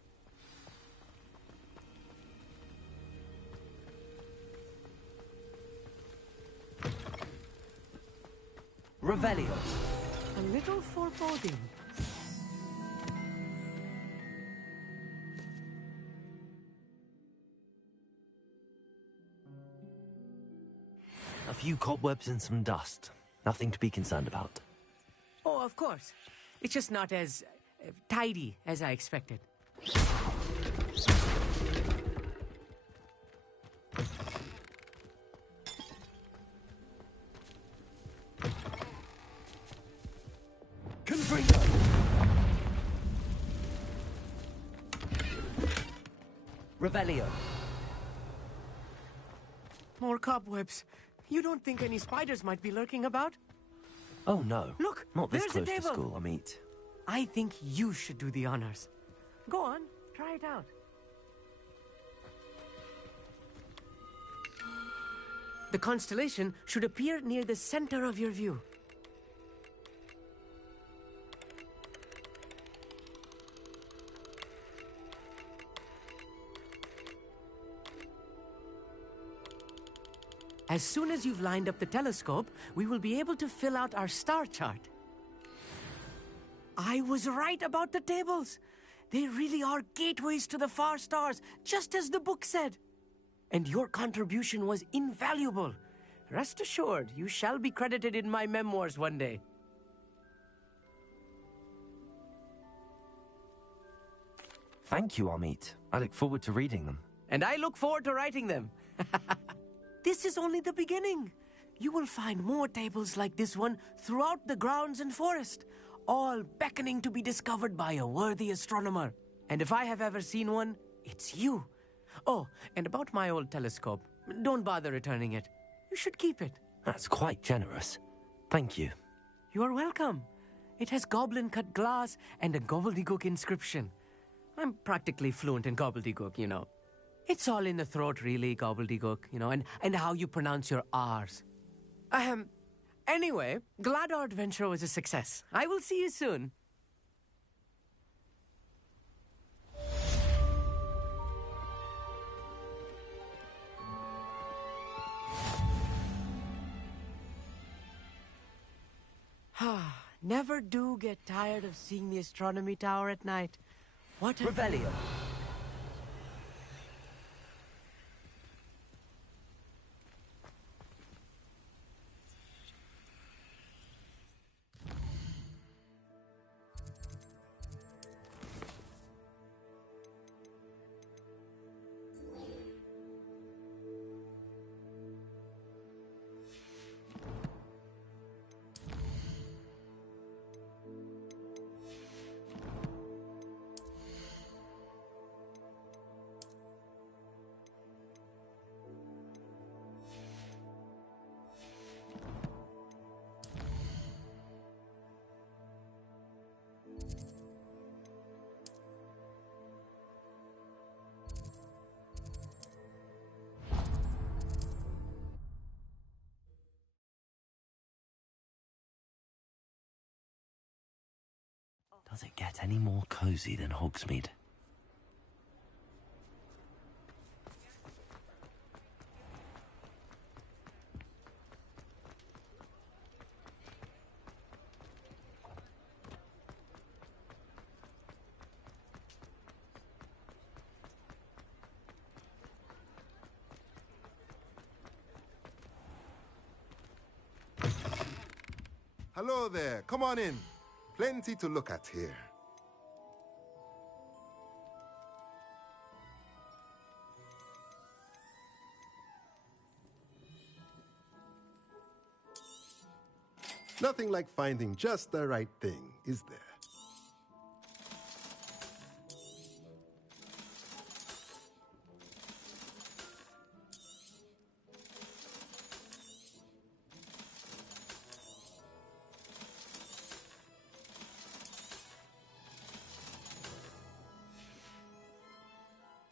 Revelio. A little foreboding. A few cobwebs and some dust. Nothing to be concerned about. Oh, of course. It's just not as tidy as I expected. Confringo! Revelio. More cobwebs. You don't think any spiders might be lurking about? Oh no. Look, not this there's close a to table. school, I meet. I think you should do the honors. Go on, try it out. The constellation should appear near the center of your view. As soon as you've lined up the telescope, we will be able to fill out our star chart. I was right about the tables. They really are gateways to the far stars, just as the book said. And your contribution was invaluable. Rest assured, you shall be credited in my memoirs one day. Thank you, Amit. I look forward to reading them. And I look forward to writing them. This is only the beginning. You will find more tables like this one throughout the grounds and forest, all beckoning to be discovered by a worthy astronomer. And if I have ever seen one, it's you. Oh, and about my old telescope, don't bother returning it. You should keep it. That's quite generous. Thank you. You are welcome. It has goblin-cut glass and a gobbledygook inscription. I'm practically fluent in gobbledygook, you know. It's all in the throat, really, gobbledygook, you know, and how you pronounce your R's. Anyway, glad our adventure was a success. I will see you soon. Never do get tired of seeing the astronomy tower at night. What a... Revelio. Does it get any more cozy than Hogsmeade? Hello there. Come on in. Plenty to look at here. Nothing like finding just the right thing, is there?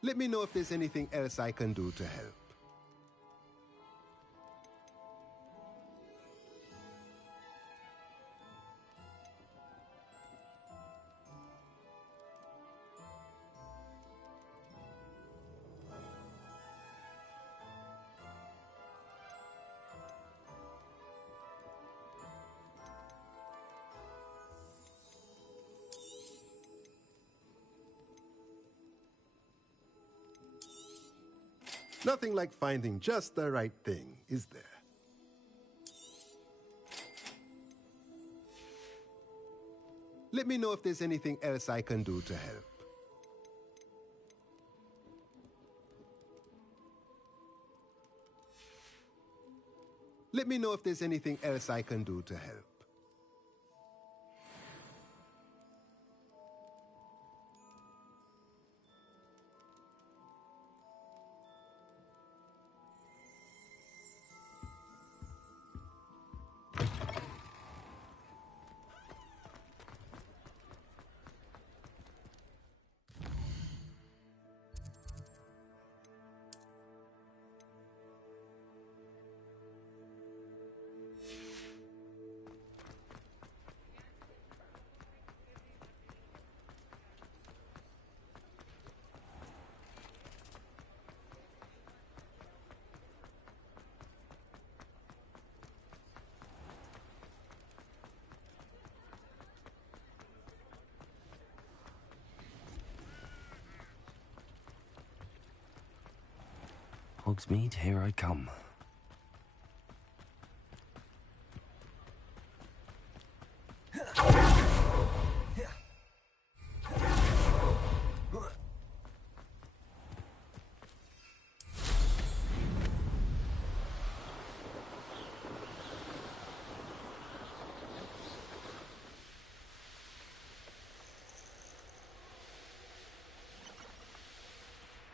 Let me know if there's anything else I can do to help. Nothing like finding just the right thing, is there? Let me know if there's anything else I can do to help. Let me know if there's anything else I can do to help. Hogsmeade, here I come.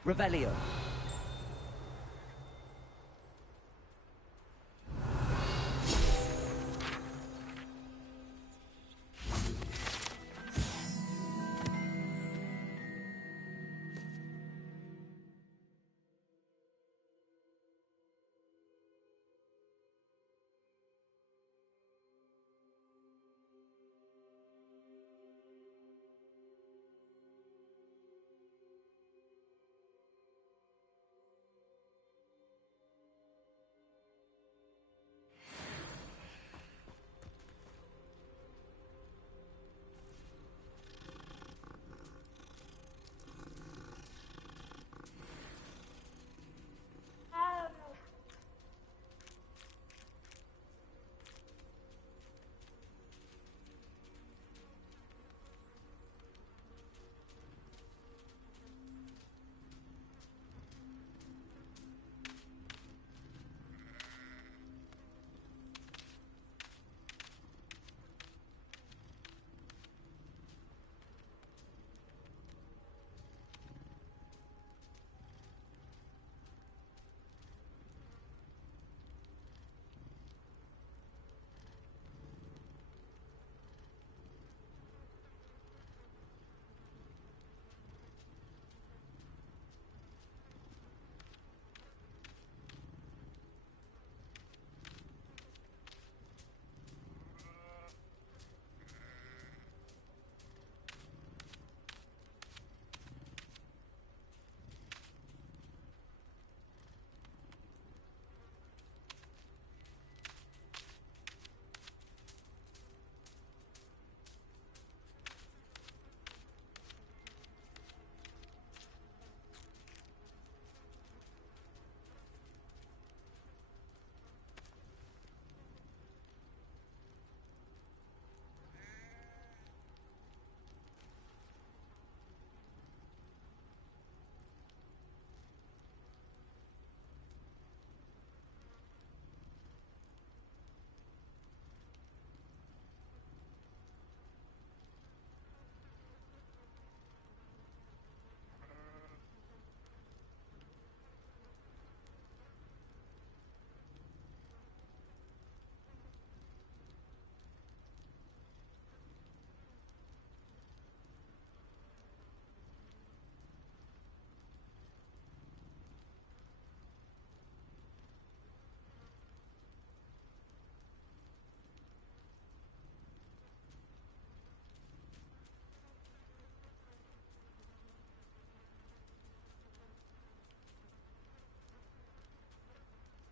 Revelio.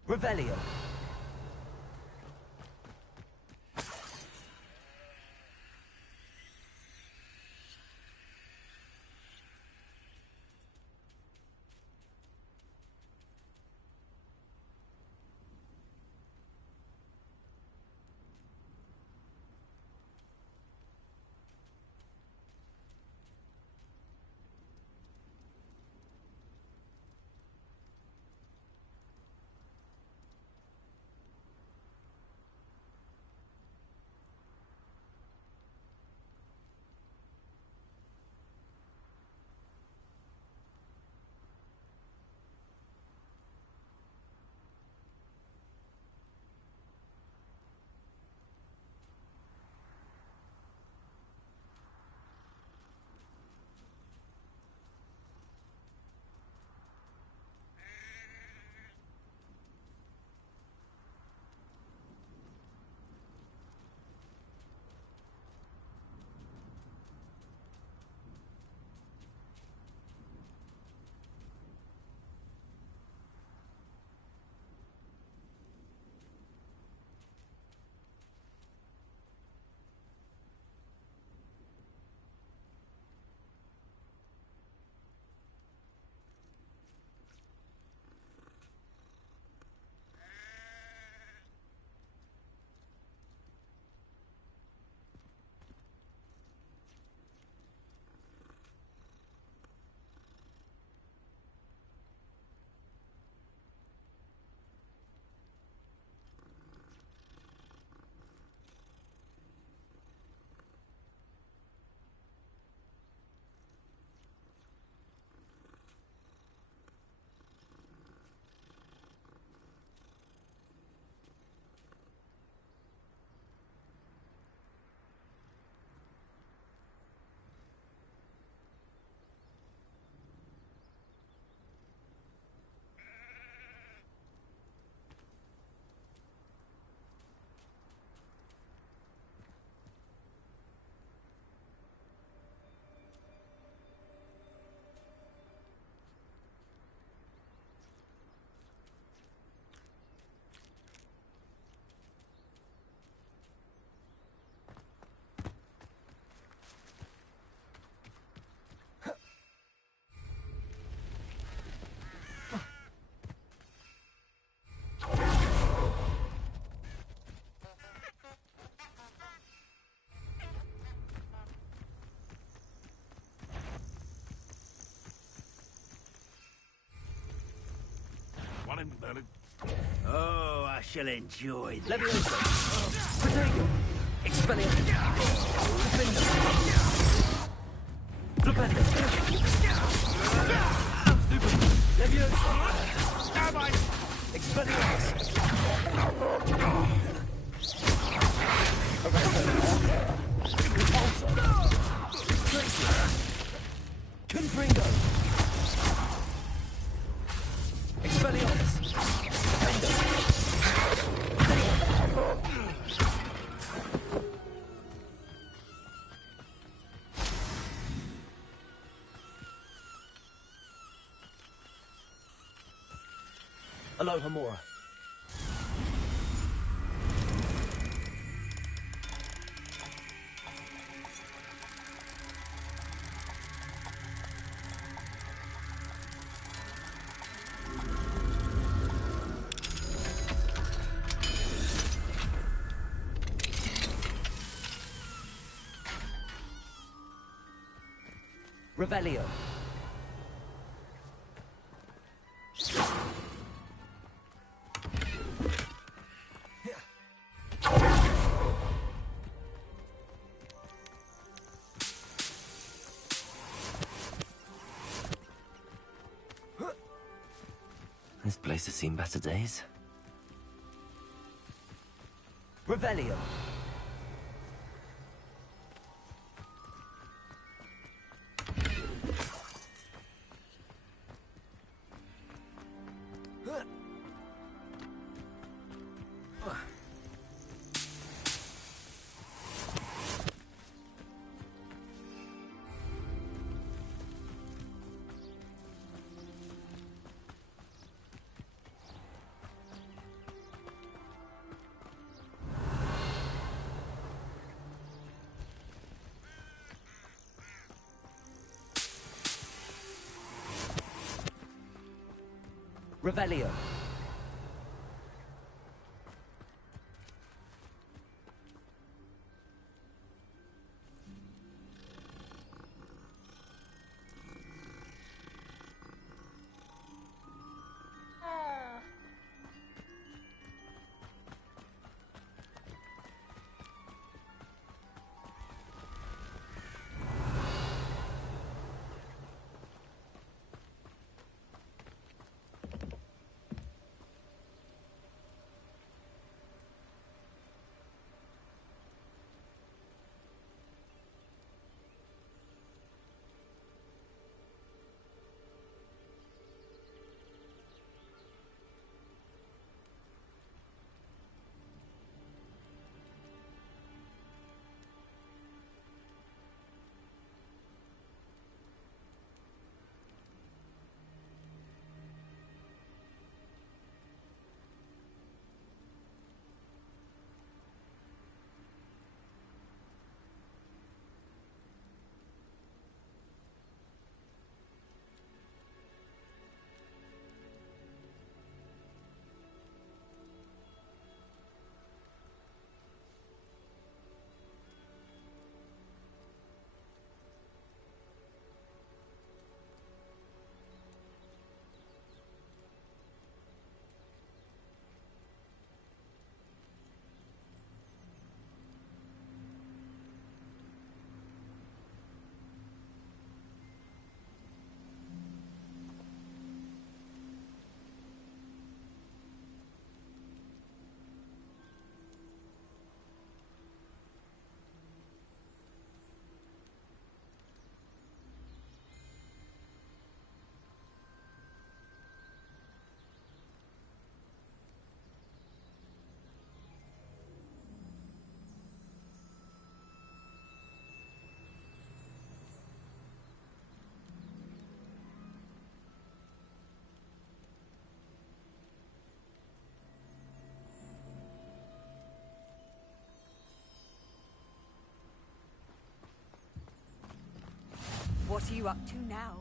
Revelio. I'm gonna... Oh, I shall enjoy this. Leviosa! Protego! Expelliarmus! Flopelio! Leviosa! Expelliarmus! Repulsor! Tracer! Confringo! Expelliarmus! Aloha Mora. Revelio. This place has seen better days. Revelio. Revelio. What are you up to now?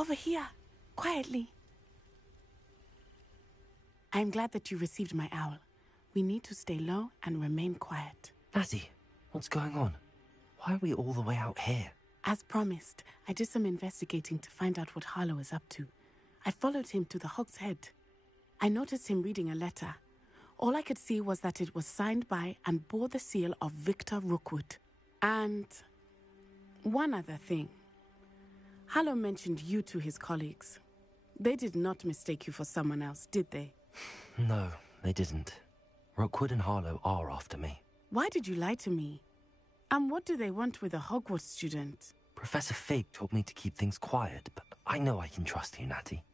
Over here, quietly. I'm glad that you received my owl. We need to stay low and remain quiet. Natty, what's going on? Why are we all the way out here? As promised, I did some investigating to find out what Harlow is up to. I followed him to the Hog's Head. I noticed him reading a letter. All I could see was that it was signed by and bore the seal of Victor Rookwood. And one other thing. Harlow mentioned you to his colleagues. They did not mistake you for someone else, did they? No, they didn't. Rookwood and Harlow are after me. Why did you lie to me? And what do they want with a Hogwarts student? Professor Fig told me to keep things quiet, but I know I can trust you, Natty.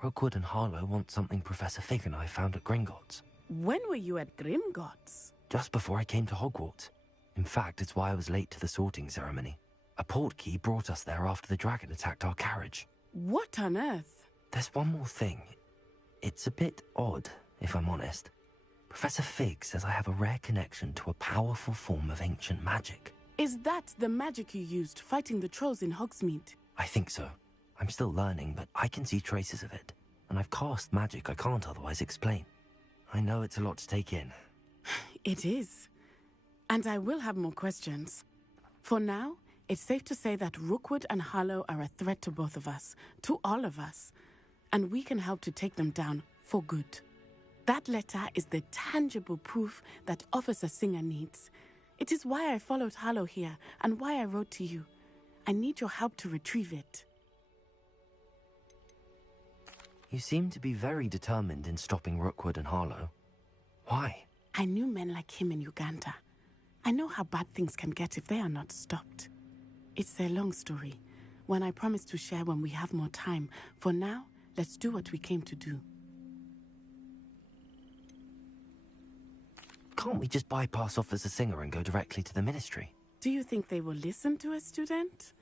Rookwood and Harlow want something Professor Fig and I found at Gringotts. When were you at Gringotts? Just before I came to Hogwarts. In fact, it's why I was late to the sorting ceremony. A portkey brought us there after the dragon attacked our carriage. What on earth? There's one more thing. It's a bit odd, if I'm honest. Professor Fig says I have a rare connection to a powerful form of ancient magic. Is that the magic you used fighting the trolls in Hogsmeade? I think so. I'm still learning, but I can see traces of it. And I've cast magic I can't otherwise explain. I know it's a lot to take in. It is. And I will have more questions. For now, it's safe to say that Rookwood and Harlow are a threat to both of us, to all of us. And we can help to take them down for good. That letter is the tangible proof that Officer Singer needs. It is why I followed Harlow here and why I wrote to you. I need your help to retrieve it. You seem to be very determined in stopping Rookwood and Harlow. Why? I knew men like him in Uganda. I know how bad things can get if they are not stopped. It's a long story, one I promise to share when we have more time. For now, let's do what we came to do. Can't we just bypass Officer Singer and go directly to the Ministry? Do you think they will listen to a student?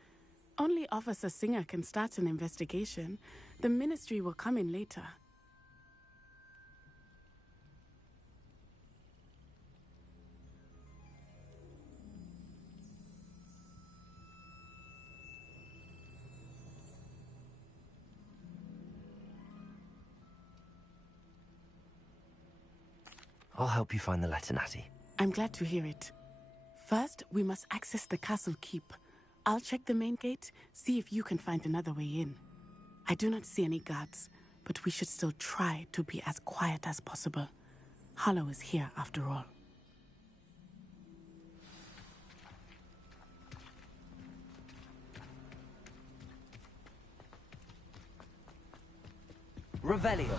Only Officer Singer can start an investigation. The Ministry will come in later. I'll help you find the letter, Natty. I'm glad to hear it. First, we must access the castle keep. I'll check the main gate, see if you can find another way in. I do not see any guards, but we should still try to be as quiet as possible. Harlow is here after all. Revelio.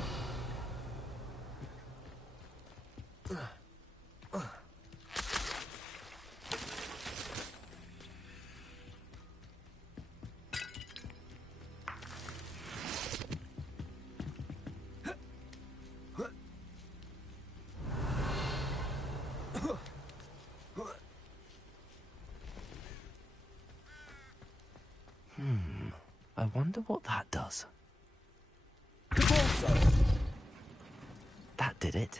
I wonder what that does. That did it.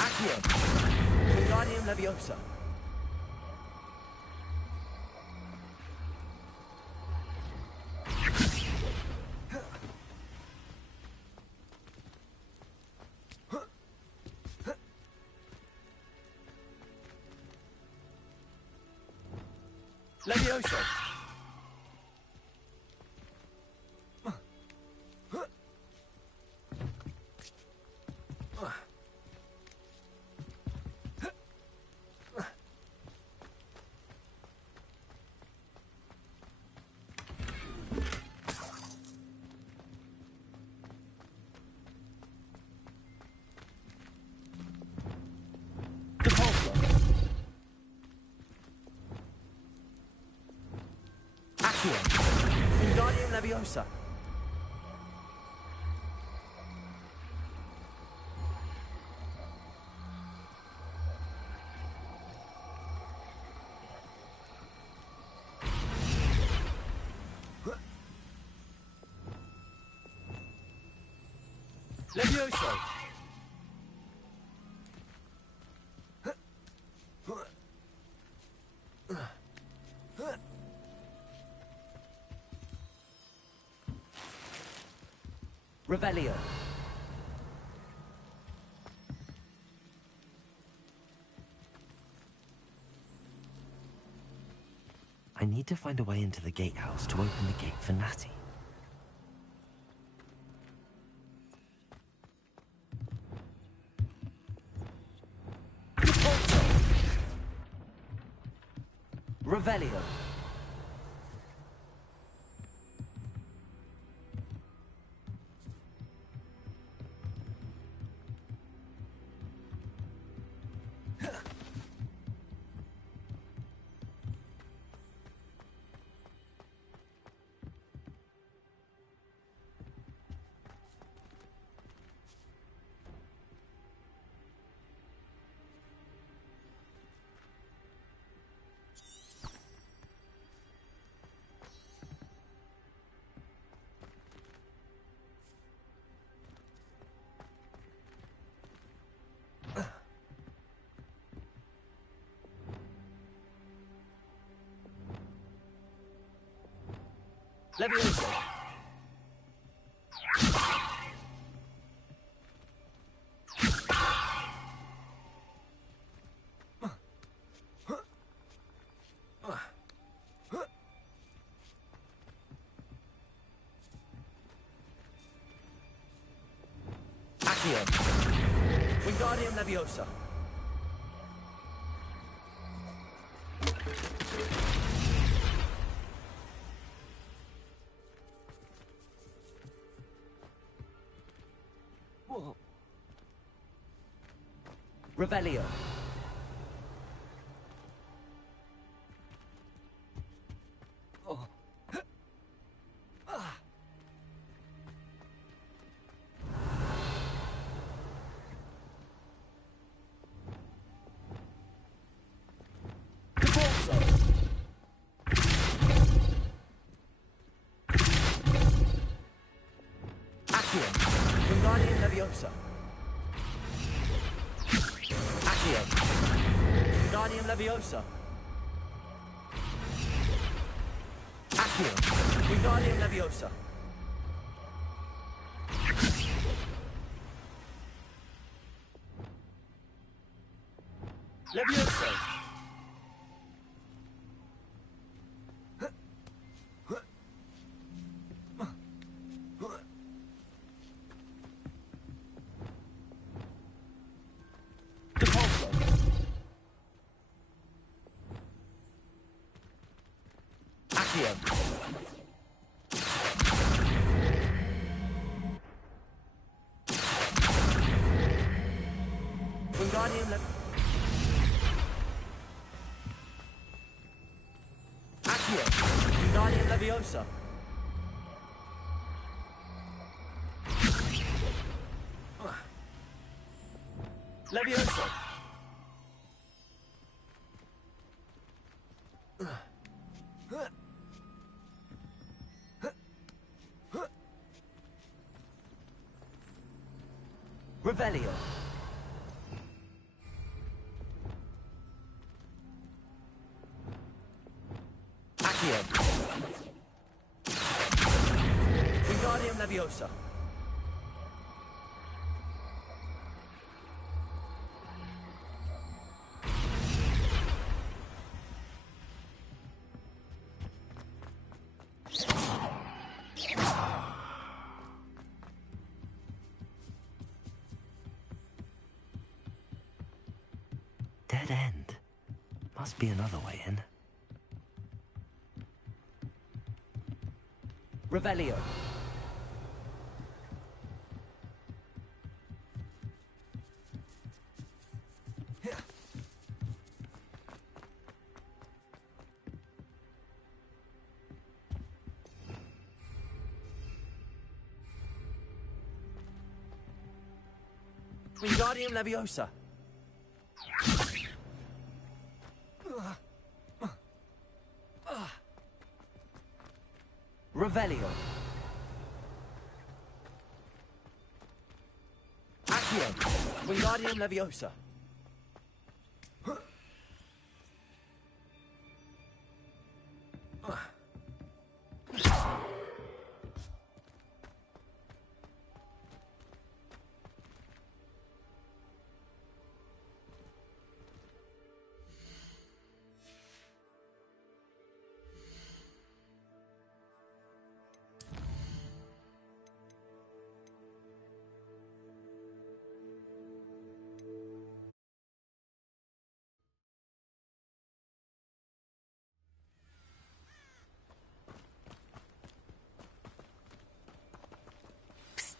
Accio. Wingardium Leviosa. Levioso! Wingardium Leviosa. Levioso. Revelio. I need to find a way into the gatehouse to open the gate for Natty. Revelio. Levioso. Accio. Wingardium Leviosa. Whoa. Revelio. Oh. Ah. Accio. Wingardium Leviosa. Accio. Wingardium Leviosa. Accio. Wingardium Leviosa. Levioso. Accio. Wingardium Accio. Wingardium Leviosa. Levioso. Revelio. Accio. Wingardium Leviosa. Dead end. Must be another way in. Revelio. Wingardium Leviosa. Revelio. Accio. Wingardium Leviosa.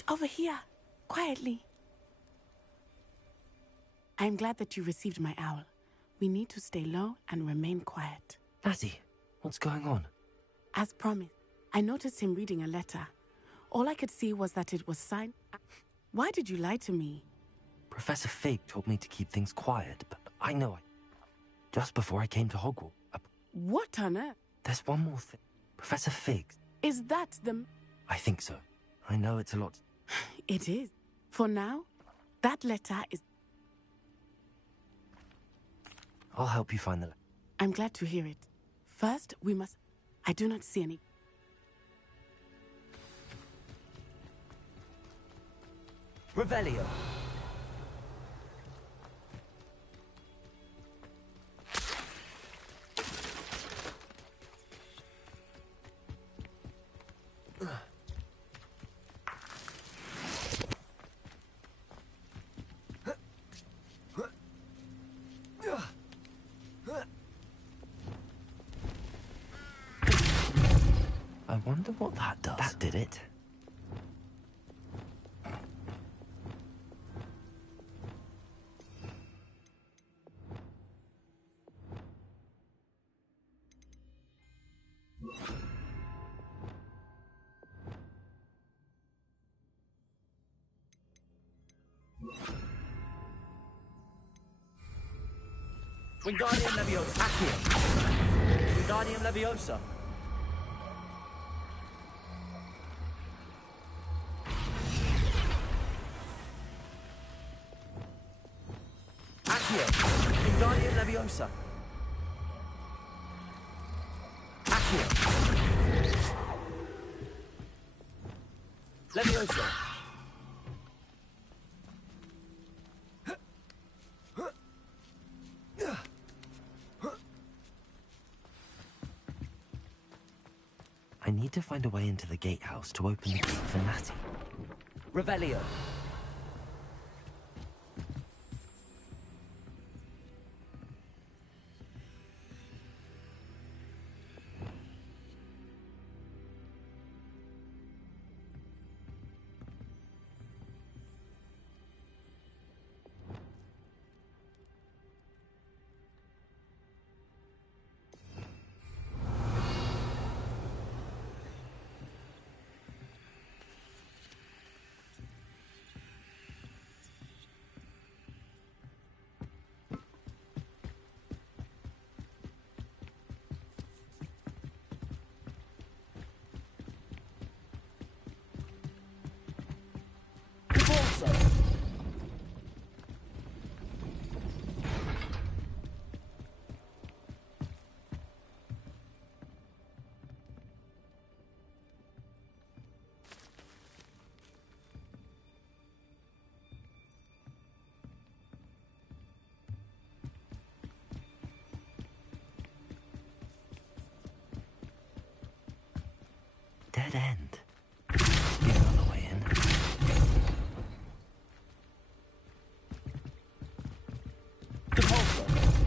Over here, quietly. I'm glad that you received my owl. We need to stay low and remain quiet. Natty, what's going on? As promised, I noticed him reading a letter. All I could see was that it was signed. Why did you lie to me? Professor Fig told me to keep things quiet, but I know just before I came to Hogwarts. What on earth? There's one more thing. Professor Fig. Is that the... I think so. I know it's a lot. It is. For now, that letter is... I'll help you find the letter. I'm glad to hear it. First, we must... I do not see any... Revelio. I wonder what that does. That did it. Wingardium Leviosa. Accio. Wingardium Leviosa. Accio. Wingardium Leviosa. Accio. Leviosa. I need to find a way into the gatehouse to open the gate for Natty. Revelio. Dead end. Must be another way in. Depulso.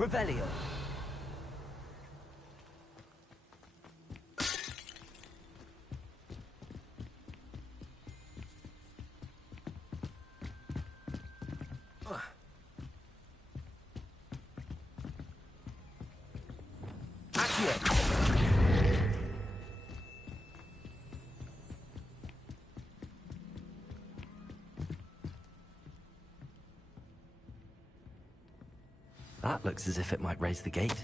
Revelio. That looks as if it might raise the gate.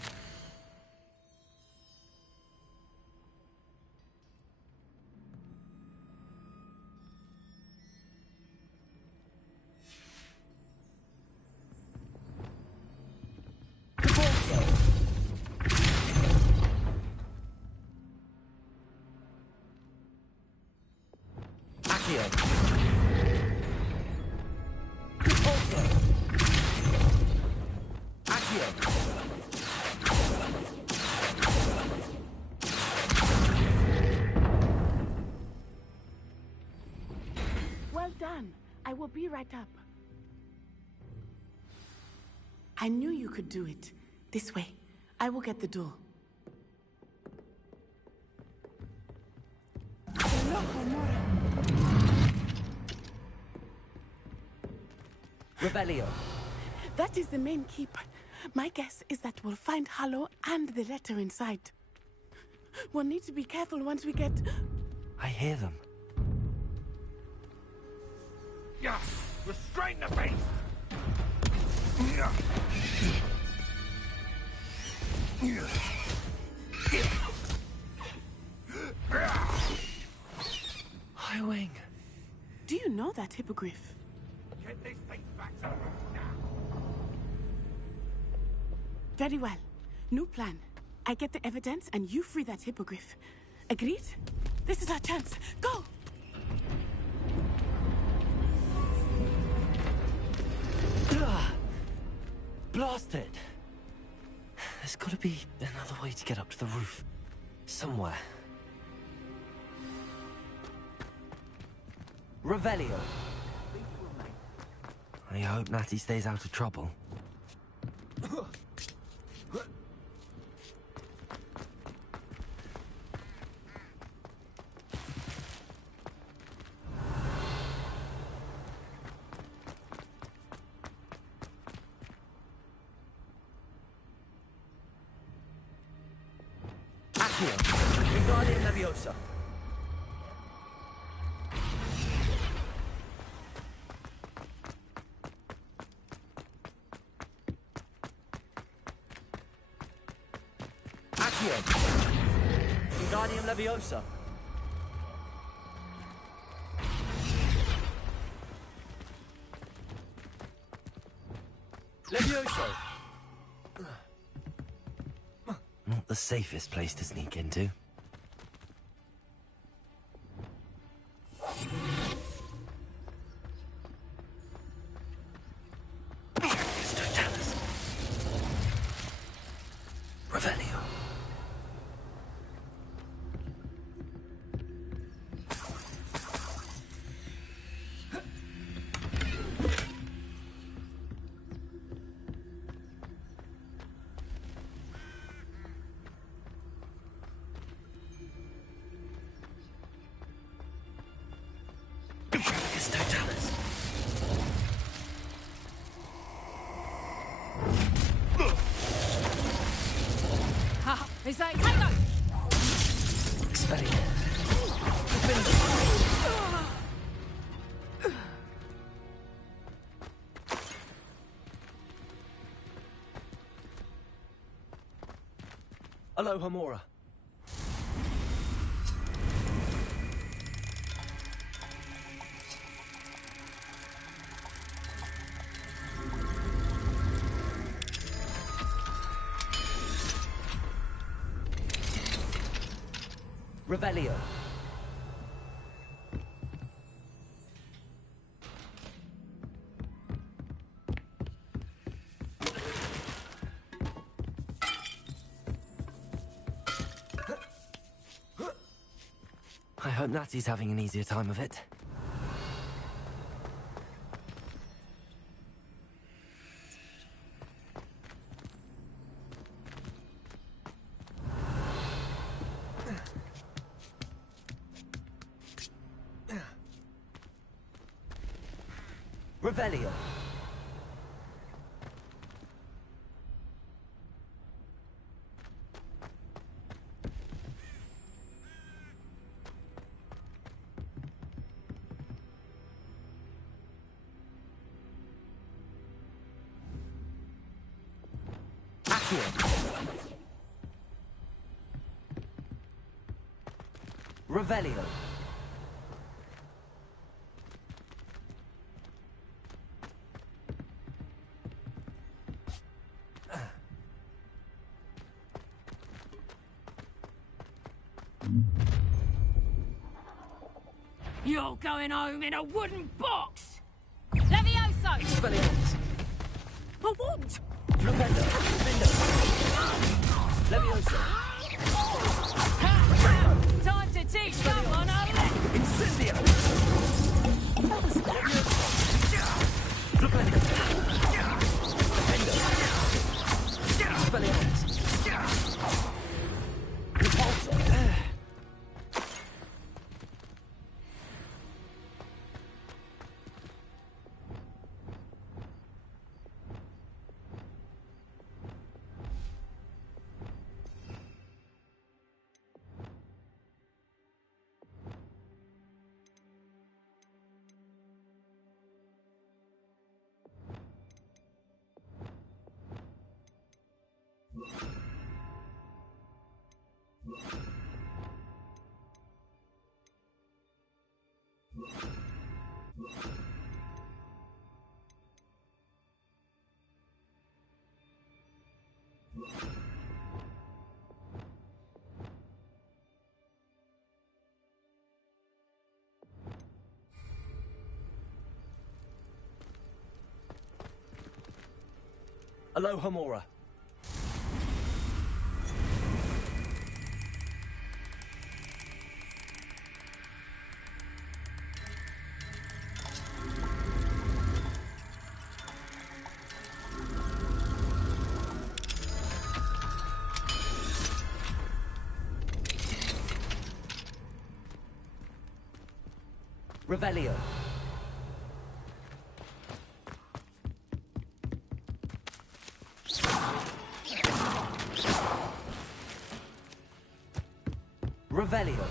Well done. I will be right up. I knew you could do it. This way. I will get the door. Revelio. That is the main keep. My guess is that we'll find Hollow and the letter inside. We'll need to be careful once we get... I hear them. Yeah, restrain the beast! Highwing. Do you know that hippogriff? Get this thing back to the room now. Very well. New plan. I get the evidence and you free that hippogriff. Agreed? This is our chance. Go! Blasted! There's gotta be another way to get up to the roof. Somewhere. Revelio. I hope Natty stays out of trouble. Wingardium Leviosa. Accio. Wingardium Leviosa. Levioso. Not the safest place to sneak into. Revelio. Is that Tango? Expelliarmus. Aloha Mora. Revelio. I hope Natty's having an easier time of it. Revelio. Revelio. You're going home in a wooden box! Levioso! Expelliarmus. For what? Flupendo. Findo. Levioso. Time to teach someone a lesson! Incendio. Flupendo. Findo. Expelliarmus. Repulsor. Aloha Mora. Revelio. Revelio.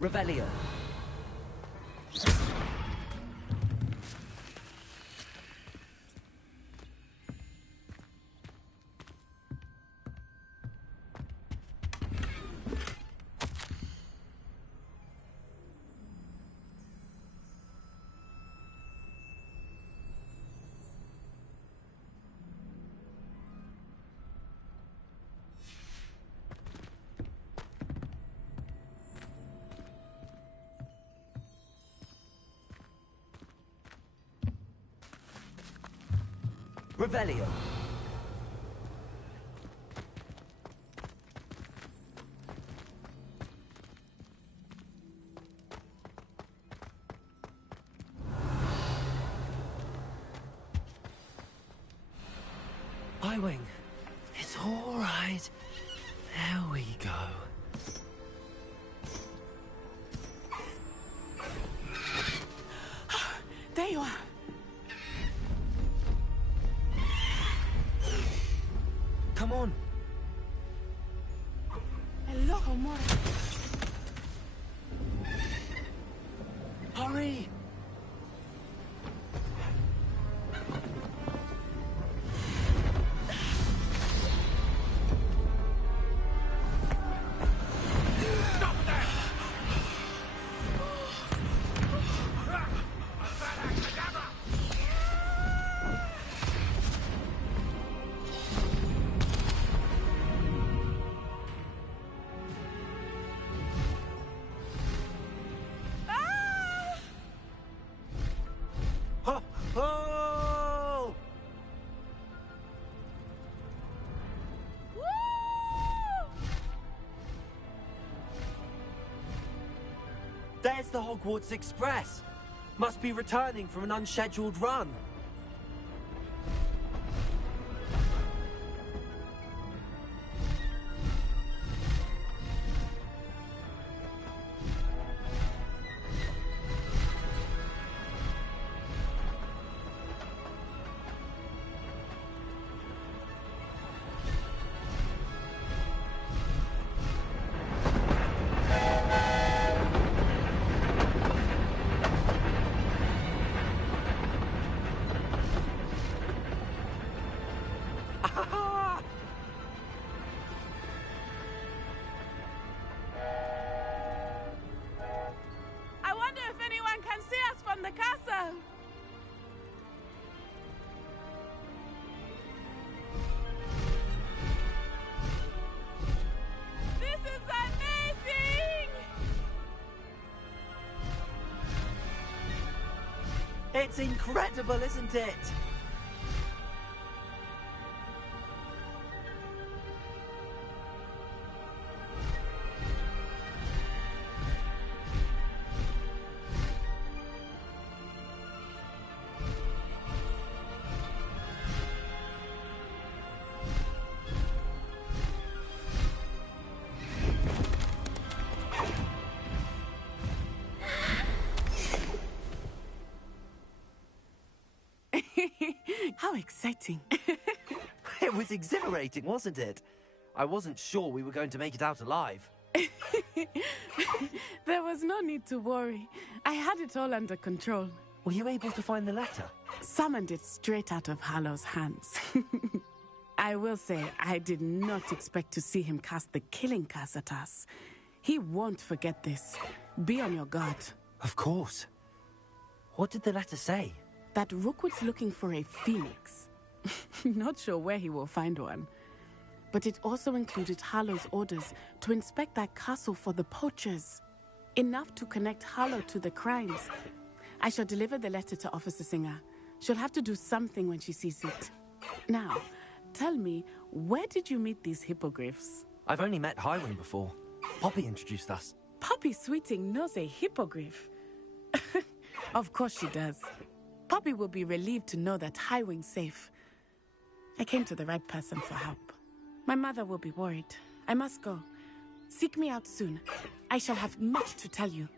Revelio. Revelio. Highwing, it's all right. There we go. There you are. Come on. Hello, Mora. Hurry! There's the Hogwarts Express. Must be returning from an unscheduled run. I wonder if anyone can see us from the castle. This is amazing! It's incredible, isn't it? How exciting. It was exhilarating, wasn't it? I wasn't sure we were going to make it out alive. There was no need to worry. I had it all under control. Were you able to find the letter? Summoned it straight out of Hallow's hands. I will say, I did not expect to see him cast the killing curse at us. He won't forget this. Be on your guard. Of course. What did the letter say? That Rookwood's looking for a phoenix. Not sure where he will find one. But it also included Hallow's orders to inspect that castle for the poachers. Enough to connect Hallow to the crimes. I shall deliver the letter to Officer Singer. She'll have to do something when she sees it. Now, tell me, where did you meet these hippogriffs? I've only met Highwing before. Poppy introduced us. Poppy Sweeting knows a hippogriff. Of course she does. Poppy will be relieved to know that Highwing's safe. I came to the right person for help. My mother will be worried. I must go. Seek me out soon. I shall have much to tell you.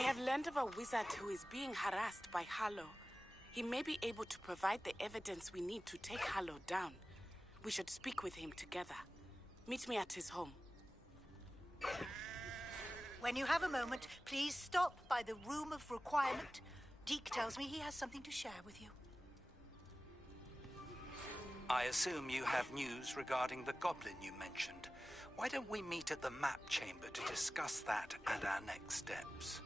I have learned of a wizard who is being harassed by Harlow. He may be able to provide the evidence we need to take Harlow down. We should speak with him together. Meet me at his home. When you have a moment, please stop by the Room of Requirement. Deke tells me he has something to share with you. I assume you have news regarding the goblin you mentioned. Why don't we meet at the map chamber to discuss that and our next steps?